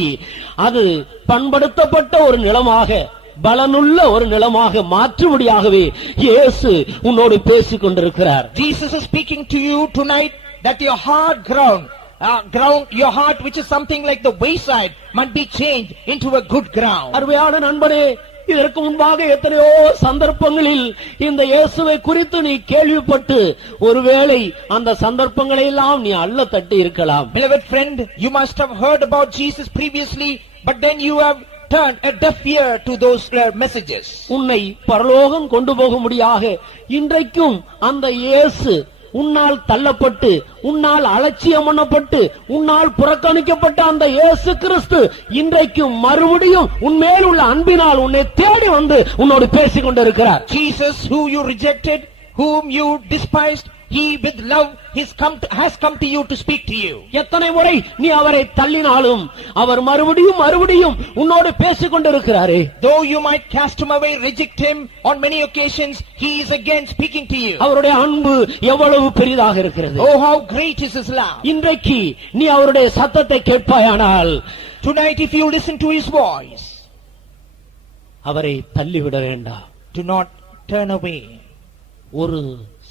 அது பண்படுத்தப்பட்ட ஒரு நிலமாக பலனுள்ள ஒரு நிலமாக மாற்றும்படியாகவே இயேசு உன்னோடு பேசிக் கொண்டிருக்கிறார். Jesus is speaking to you tonight that your hard ground, your heart which is something like the wayside, must be changed into a good ground. அருமையான நண்பனே, இதற்கு முன்பாக எத்தனையோ சந்தர்ப்பங்களில் இந்த இயேசுவை குறித்து நீ கேள்விப்பட்டு ஒருவேளை அந்த சந்தர்ப்பங்களை எல்லாம் நீ அள்ள தட்டி இருக்கலாம். Beloved friend, you must have heard about Jesus previously, but then you have turned a deaf ear to those messages. உன்னை பரலோகம் கொண்டு போகும்படியாக இன்றைக்கும் அந்த இயேசு உன்னால் தள்ளப்பட்டு உன்னால் அலட்சியம் பண்ணப்பட்டு உன்னால் புறக்கணிக்கப்பட்ட அந்த இயேசு கிறிஸ்து இன்றைக்கும் மறுபடியும் உன்மேல் உள்ள அன்பினால் உன்னை தேடி வந்து உன்னோடு பேசிக் கொண்டிருக்கிறார். Jesus who you rejected, whom you despised, he with love has come to you to speak to you. எத்தனை முறை நீ அவரை தள்ளினாலும் அவர் மறுபடியும் உன்னோடு பேசிக் கொண்டிருக்கிறாரே. Though you might cast him away, reject him on many occasions, he is again speaking to you. அவருடைய அன்பு எவ்வளவு பெரிதாக இருக்கிறது. Oh, how great is his love. இன்றைக்கு நீ அவருடைய சத்தத்தை கேட்பாயானால், tonight if you listen to his voice, அவரை தள்ளிவிட வேண்டாம். do not turn away. ஒரு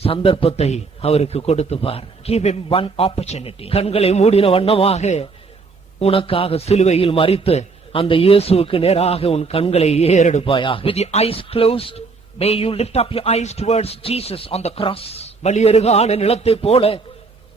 சந்தர்ப்பத்தை அவருக்கு கொடுத்து பார். Give him one opportunity. கண்களை மூடின வண்ணமாக உனக்காக சிலுவையில் மரித்து அந்த இயேசுவுக்கு நேராக உன் கண்களை ஏறெடுப்பாயாக. With your eyes closed, may you lift up your eyes towards Jesus on the cross. வலியருகான நிலத்தை போல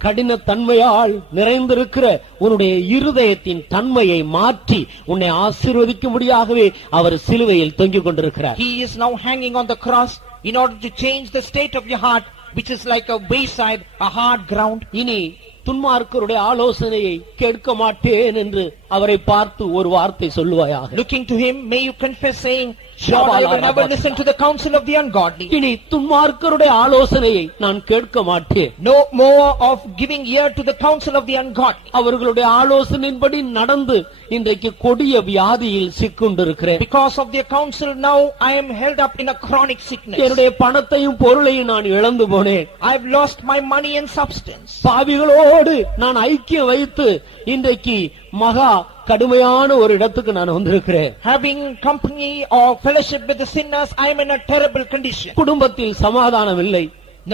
கடின தன்மையால் நிறைந்திருக்கிற உன்னுடைய இருதயத்தின் தன்மையை மாற்றி உன்னை ஆசீர்வதிக்கும்படியாகவே அவர் சிலுவையில் தொங்கிக் கொண்டிருக்கிறார். He is now hanging on the cross in order to change the state of your heart, which is like a wayside, a hard ground. இனி துன்மார்க்கருடைய ஆலோசனையை கேட்க மாட்டேன் என்று அவரை பார்த்து ஒரு வார்த்தை சொல்லுவாயாக. Looking to him, may you confess, saying, Lord, I will never listen to the counsel of the ungodly. இனி துன்மார்க்கருடைய ஆலோசனையை நான் கேட்க மாட்டேன். No more of giving ear to the counsel of the ungodly. அவர்களுடைய ஆலோசனையின்படி நடந்து இன்றைக்கு கொடிய வியாதியில் சிக்குண்டிருக்கிறேன். Because of their counsel, now I am held up in a chronic sickness. என்னுடைய பணத்தையும் பொருளையும் நான் இழந்து போனேன். I have lost my money and substance. பாவிகளோடு நான் ஐக்கியம் வைத்து இன்றைக்கு மகா கடுமையான ஒரு இடத்துக்கு நான் வந்திருக்கிறேன். Having company or fellowship with the sinners, I am in a terrible condition. குடும்பத்தில் சமாதானம் இல்லை,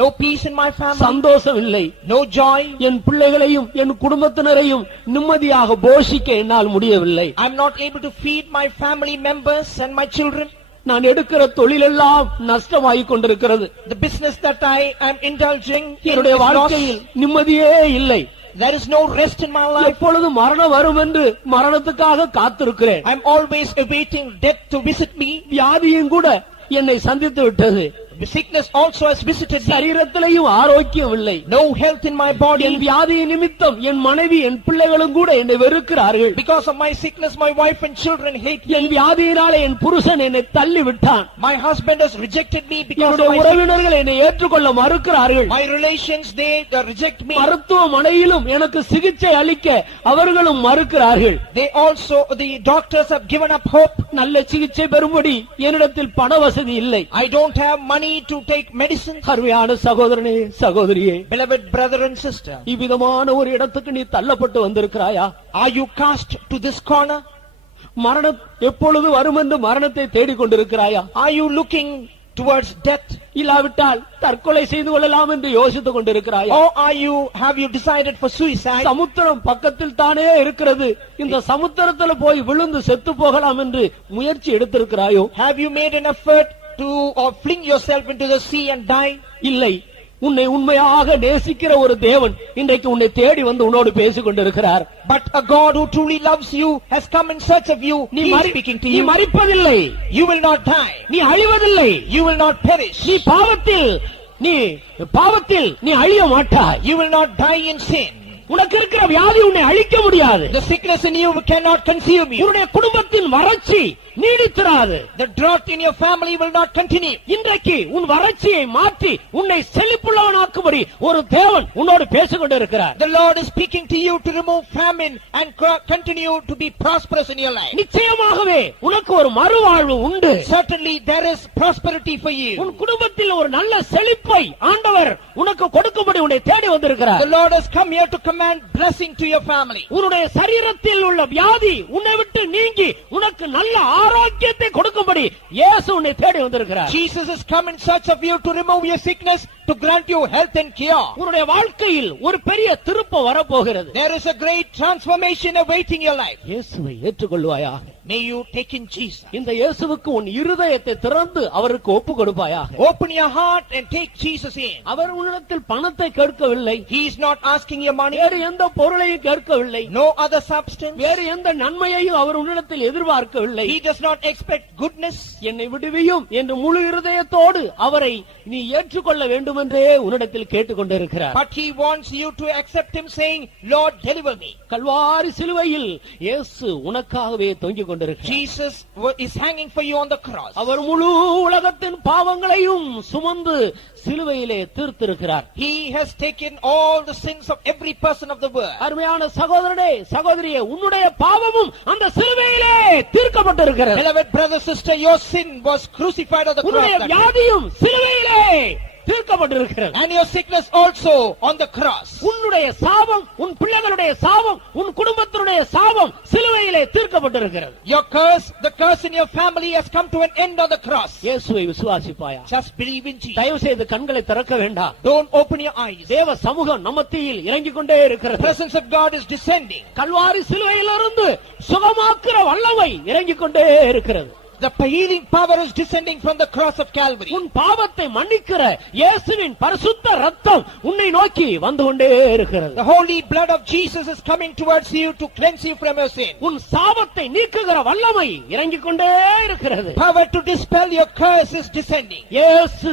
No peace in my family, சந்தோஷம் இல்லை, no joy. என் பிள்ளைகளையும் என் குடும்பத்தினரையும் நிம்மதியாக போஷிக்க என்னால் முடியவில்லை. I am not able to feed my family members and my children. நான் எடுக்கிற தொழிலெல்லாம் நஷ்டமாகிக் கொண்டிருக்கிறது. The business that I am indulging in என்னுடைய is lost. வாழ்க்கையில் நிம்மதியே இல்லை. There is no rest in my life. எப்பொழுது மரணம் வரும் என்று மரணத்துக்காக காத்திருக்கிறேன். I am always awaiting death to visit me. வியாதியும் கூட என்னை சந்தித்து விட்டது. The sickness also has visited me. சரீரத்திலேயும் ஆரோக்கியம் இல்லை. No health in my N body. வியாதியின் நிமித்தம் என் மனைவி என் பிள்ளைகளும் கூட என்னை வெறுக்கிறார்கள். Because of my sickness, my wife and children hate me. என் வியாதியினாலே என் புருஷன் என்னை தள்ளி விட்டான். My husband has rejected me because of என்னுடைய my sickness. உறவினர்கள் என்னை ஏற்றுக்கொள்ள மறுக்கிறார்கள். My relations, they reject me. மருத்துவமனையிலும் எனக்கு சிகிச்சை அளிக்க அவர்களும் மறுக்கிறார்கள். They also, the doctors have given up hope. நல்ல சிகிச்சை பெறும்படி என்னிடத்தில் பண வசதி இல்லை. I don't have money to take medicine. அருமையான சகோதரனே சகோதரியே, Beloved brother and sister, இவ்விதமான ஒரு இடத்துக்கு நீ தள்ளப்பட்டு வந்திருக்கிறாயா? are you cast to this corner? மரணம் எப்பொழுது வரும் என்று மரணத்தை தேடிக் கொண்டிருக்கிறாயா? Are you looking towards death? இல்லாவிட்டால் தற்கொலை செய்து கொள்ளலாம் என்று யோசித்துக் கொண்டிருக்கிறாயா? Or have you decided for suicide? சமுத்திரம் பக்கத்தில் தானே இருக்கிறது, இந்த சமுத்திரத்தில் போய் விழுந்து செத்து போகலாம் என்று முயற்சி எடுத்திருக்கிறாயோ? Have you made an effort to or fling yourself into the sea and die? இல்லை. உன்னை உண்மையாக நேசிக்கிற ஒரு தேவன் இன்றைக்கு உன்னை தேடி வந்து உன்னோடு பேசிக் கொண்டிருக்கிறார். But a God who truly loves you has come in search of you. He is speaking to நீ you. மரிப்பதில்லை, You will not die. நீ அழிவதில்லை, You will not perish. நீ பாவத்தில் நீ அழிய மாட்டாய். You will not die in sin. உனக்கு இருக்கிற வியாதி உன்னை அழிக்க முடியாது. The sickness in you cannot consume you. உன்னுடைய குடும்பத்தின் வறட்சி நீடித்திராது. The drought in your family will not continue. இன்றைக்கு உன் வறட்சியை மாற்றி உன்னை செழிப்புள்ளவனாக்கும்படி ஒரு தேவன் உன்னோடு பேசிக் கொண்டிருக்கிறார். The Lord is speaking to you to remove famine and continue to be prosperous in your life. நிச்சயமாகவே உனக்கு ஒரு மறுவாழ்வு உண்டு. Certainly there is prosperity for you. உன் குடும்பத்தில் ஒரு நல்ல செழிப்பை ஆண்டவர் உனக்கு கொடுக்கும்படி உன்னை தேடி வந்திருக்கிறார். The Lord has come here to command blessing to your family. உன்னுடைய சரீரத்தில் உள்ள வியாதி உன்னை விட்டு நீங்கி உனக்கு நல்ல ஆரோக்கியத்தை கொடுக்கும்படி இயேசு உன்னை தேடி வந்திருக்கிறார். Jesus has come in search of you to remove your sickness, to grant you health and cure. உன்னுடைய வாழ்க்கையில் ஒரு பெரிய திருப்பம் வரப்போகிறது. There is a great transformation awaiting your life. இயேசுவை ஏற்றுக்கொள்வாயா? May you take in Jesus. இந்த இயேசுவுக்கு உன் இருதயத்தை திறந்து அவருக்கு ஒப்பு கொடுப்பாயா? Open your heart and take Jesus in. அவர் உன்னிடத்தில் பணத்தை கேட்கவில்லை. He is not asking your money. வேறு எந்த பொருளையும் கேட்கவில்லை. No other substance. வேறு எந்த நன்மையையும் அவர் உன்னிடத்தில் எதிர்பார்க்கவில்லை. He does not expect goodness. என்னை விடுவியும் என்று முழு இருதயத்தோடு அவரை நீ ஏற்றுக்கொள்ள வேண்டும் என்றே உன்னிடத்தில் கேட்டுக்கொண்டிருக்கிறார். But he wants you to accept him, saying, Lord, deliver me. Kalvari சிலுவையில் இயேசு உனக்காகவே தொங்கிக் கொண்டிருக்கிறார். Jesus is hanging for you on the cross. அவர் முழு உலகத்தின் பாவங்களையும் சுமந்து சிலுவையிலே தீர்த்திருக்கிறார். He has taken all the sins of every person of the world. அருமையான சகோதரனே சகோதரியே, உன்னுடைய பாவமும் அந்த சிலுவையிலே தீர்க்கப்பட்டிருக்கிறது. Beloved brother, sister, your sin was crucified on the உன்னுடைய cross. வியாதியும் சிலுவையிலே தீர்க்கப்பட்டிருக்கிறது. And your sickness also on the cross. உன்னுடைய சாபம், உன் பிள்ளைகளுடைய சாபம், உன் குடும்பத்தினுடைய சாபம் சிலுவையிலே தீர்க்கப்பட்டிருக்கிறது. Your curse, the curse in your family has come to an end on the cross. இயேசுவை விசுவாசிப்பாயா? Just believe in Jesus. தயவு செய்து கண்களை திறக்க வேண்டாம். Don't open your eyes. தேவ சமூகம் நம்ம மத்தியில் இறங்கிக் கொண்டே The இருக்கிறது. presence of God is descending. Kalvari சிலுவையிலிருந்து சுகமாக்குற வல்லமை இறங்கிக் கொண்டே இருக்கிறது. The healing power is descending from the cross of Calvary. உன் பாவத்தை மன்னிக்கிற இயேசுவின் பரிசுத்த ரத்தம் உன்னை நோக்கி வந்து கொண்டே இருக்கிறது. The holy blood of Jesus is coming towards you to cleanse you from your sin. உன் சாபத்தை நீக்குகிற வல்லமை இறங்கிக் கொண்டே இருக்கிறது. Power to dispel your curse is descending. இயேசு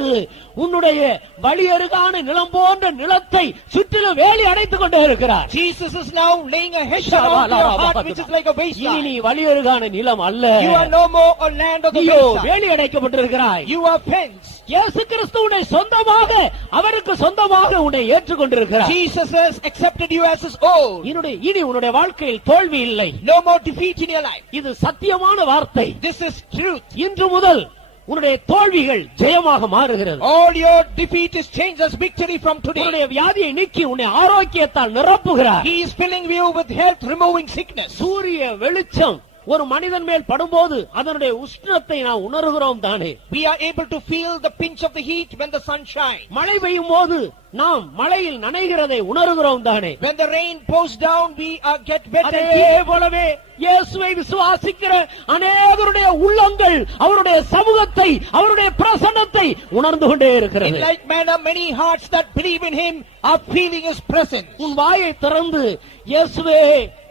உன்னுடைய வழியருகான நிலம் போன்ற நிலத்தை சுற்றிலும் வேலி அடைத்துக் கொண்டே இருக்கிறார். Jesus is now laying a hedge around your heart which is like a இனி wasteland. நீ வழியருகான நிலம் அல்ல. You are no more a land of the நீயோ wasteland. வேலி அடைக்கப்பட்டிருக்கிறாய். You are fenced. இயேசு கிறிஸ்து உன்னை சொந்தமாக அவருக்கு சொந்தமாக உன்னை ஏற்றுக்கொண்டிருக்கிறார். Jesus has accepted you as his own. இனி உன்னுடைய வாழ்க்கையில் தோல்வி இல்லை. No more defeat in your life. இது சத்தியமான வார்த்தை. This is truth. இன்று முதல் உன்னுடைய தோல்விகள் ஜெயமாக மாறுகிறது. All your defeat is changed as victory from today. உன்னுடைய வியாதியை நீக்கி உன்னை ஆரோக்கியத்தால் நிரப்புகிறார். He is filling you with health, removing sickness. சூரிய வெளிச்சம் ஒரு மனிதன் மேல் படும்போது அதனுடைய உஷ்ணத்தை நாம் உணர்கிறோம் தானே. We are able to feel the pinch of the heat when the sun shines. மழை பெய்யும் போது நாம் மழையில் நனைகிறதை உணர்கிறோம் தானே. When the rain pours down, we get wet and அதே heat. போலவே இயேசுவை விசுவாசிக்கிற அநேகருடைய உள்ளங்கள் அவருடைய சமூகத்தை அவருடைய பிரசன்னத்தை உணர்ந்து கொண்டே In இருக்கிறது. like manner, many hearts that believe in him are feeling his presence. உன் வாயை திறந்து இயேசுவே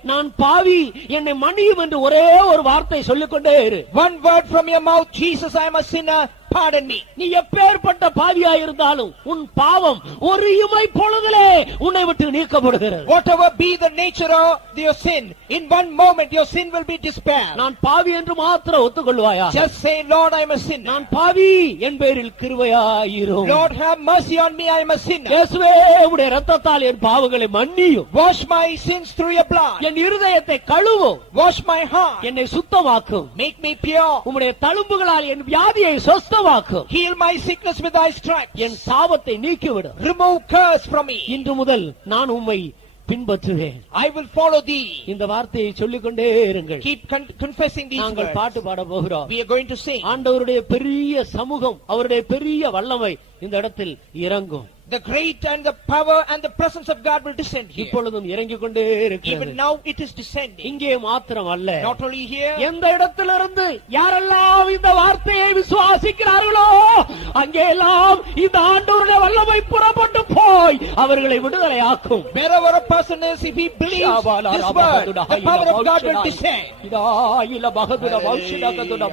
நான் பாவி என்னை மன்னியும் என்று ஒரே ஒரு வார்த்தை சொல்லிக்கொண்டே இரு. One word from your mouth, Jesus, I am a sinner, pardon me. நீ எப்பேற்பட்ட பாவியாயிருந்தாலும் உன் பாவம் ஒரு இமை பொழுதிலே உன்னை விட்டு நீக்கப்படுகிறது. Whatever be the nature of your sin, in one moment your sin will be dispelled. நான் பாவி என்று மாத்திரம் ஒத்துக்கொள்வாயா? Just say, Lord, I am a sinner. நான் பாவி என் பேரில் கிருபையாயிரும். Lord, have mercy on me, I am a sinner. இயேசுவே உம்முடைய இரத்தத்தால் என் பாவங்களை மன்னியும். Wash my sins through your blood. என் இருதயத்தை கழுவும். Wash my heart. என்னை சுத்தமாக்கும். Make me pure. உம்முடைய தழும்புகளால் என் வியாதியை சொஸ்தமாக்கும். Heal my sickness with thy stripes. என் சாபத்தை நீக்கிவிடும். Remove curse from me. இன்று முதல் நான் உம்மை பின்பற்றுவேன். I will follow thee. இந்த வார்த்தையை சொல்லிக்கொண்டே இருங்கள். Keep confessing these நாங்கள் words. பாட்டு பாட போகிறோம். We are going to sing. ஆண்டவருடைய பெரிய சமூகம் அவருடைய பெரிய வல்லமை இந்த இடத்தில் இறங்கும். The great and the power and the presence of God will descend here. இப்பொழுதும் இறங்கிக் கொண்டே இருக்கிறது. Even now it is descending. இங்கே மாத்திரம் அல்ல, Not only here. எந்த இடத்திலிருந்து யாரெல்லாம் இந்த வார்த்தையை விசுவாசிக்கிறார்களோ அங்கெல்லாம் இந்த ஆண்டவருடைய வல்லமை புறப்பட்டு போய் அவர்களை விடுதலை ஆக்கும். Wherever a person is, if he believes this word, the power of God will descend. இதா இல பகதுட பௌஷிடகதுட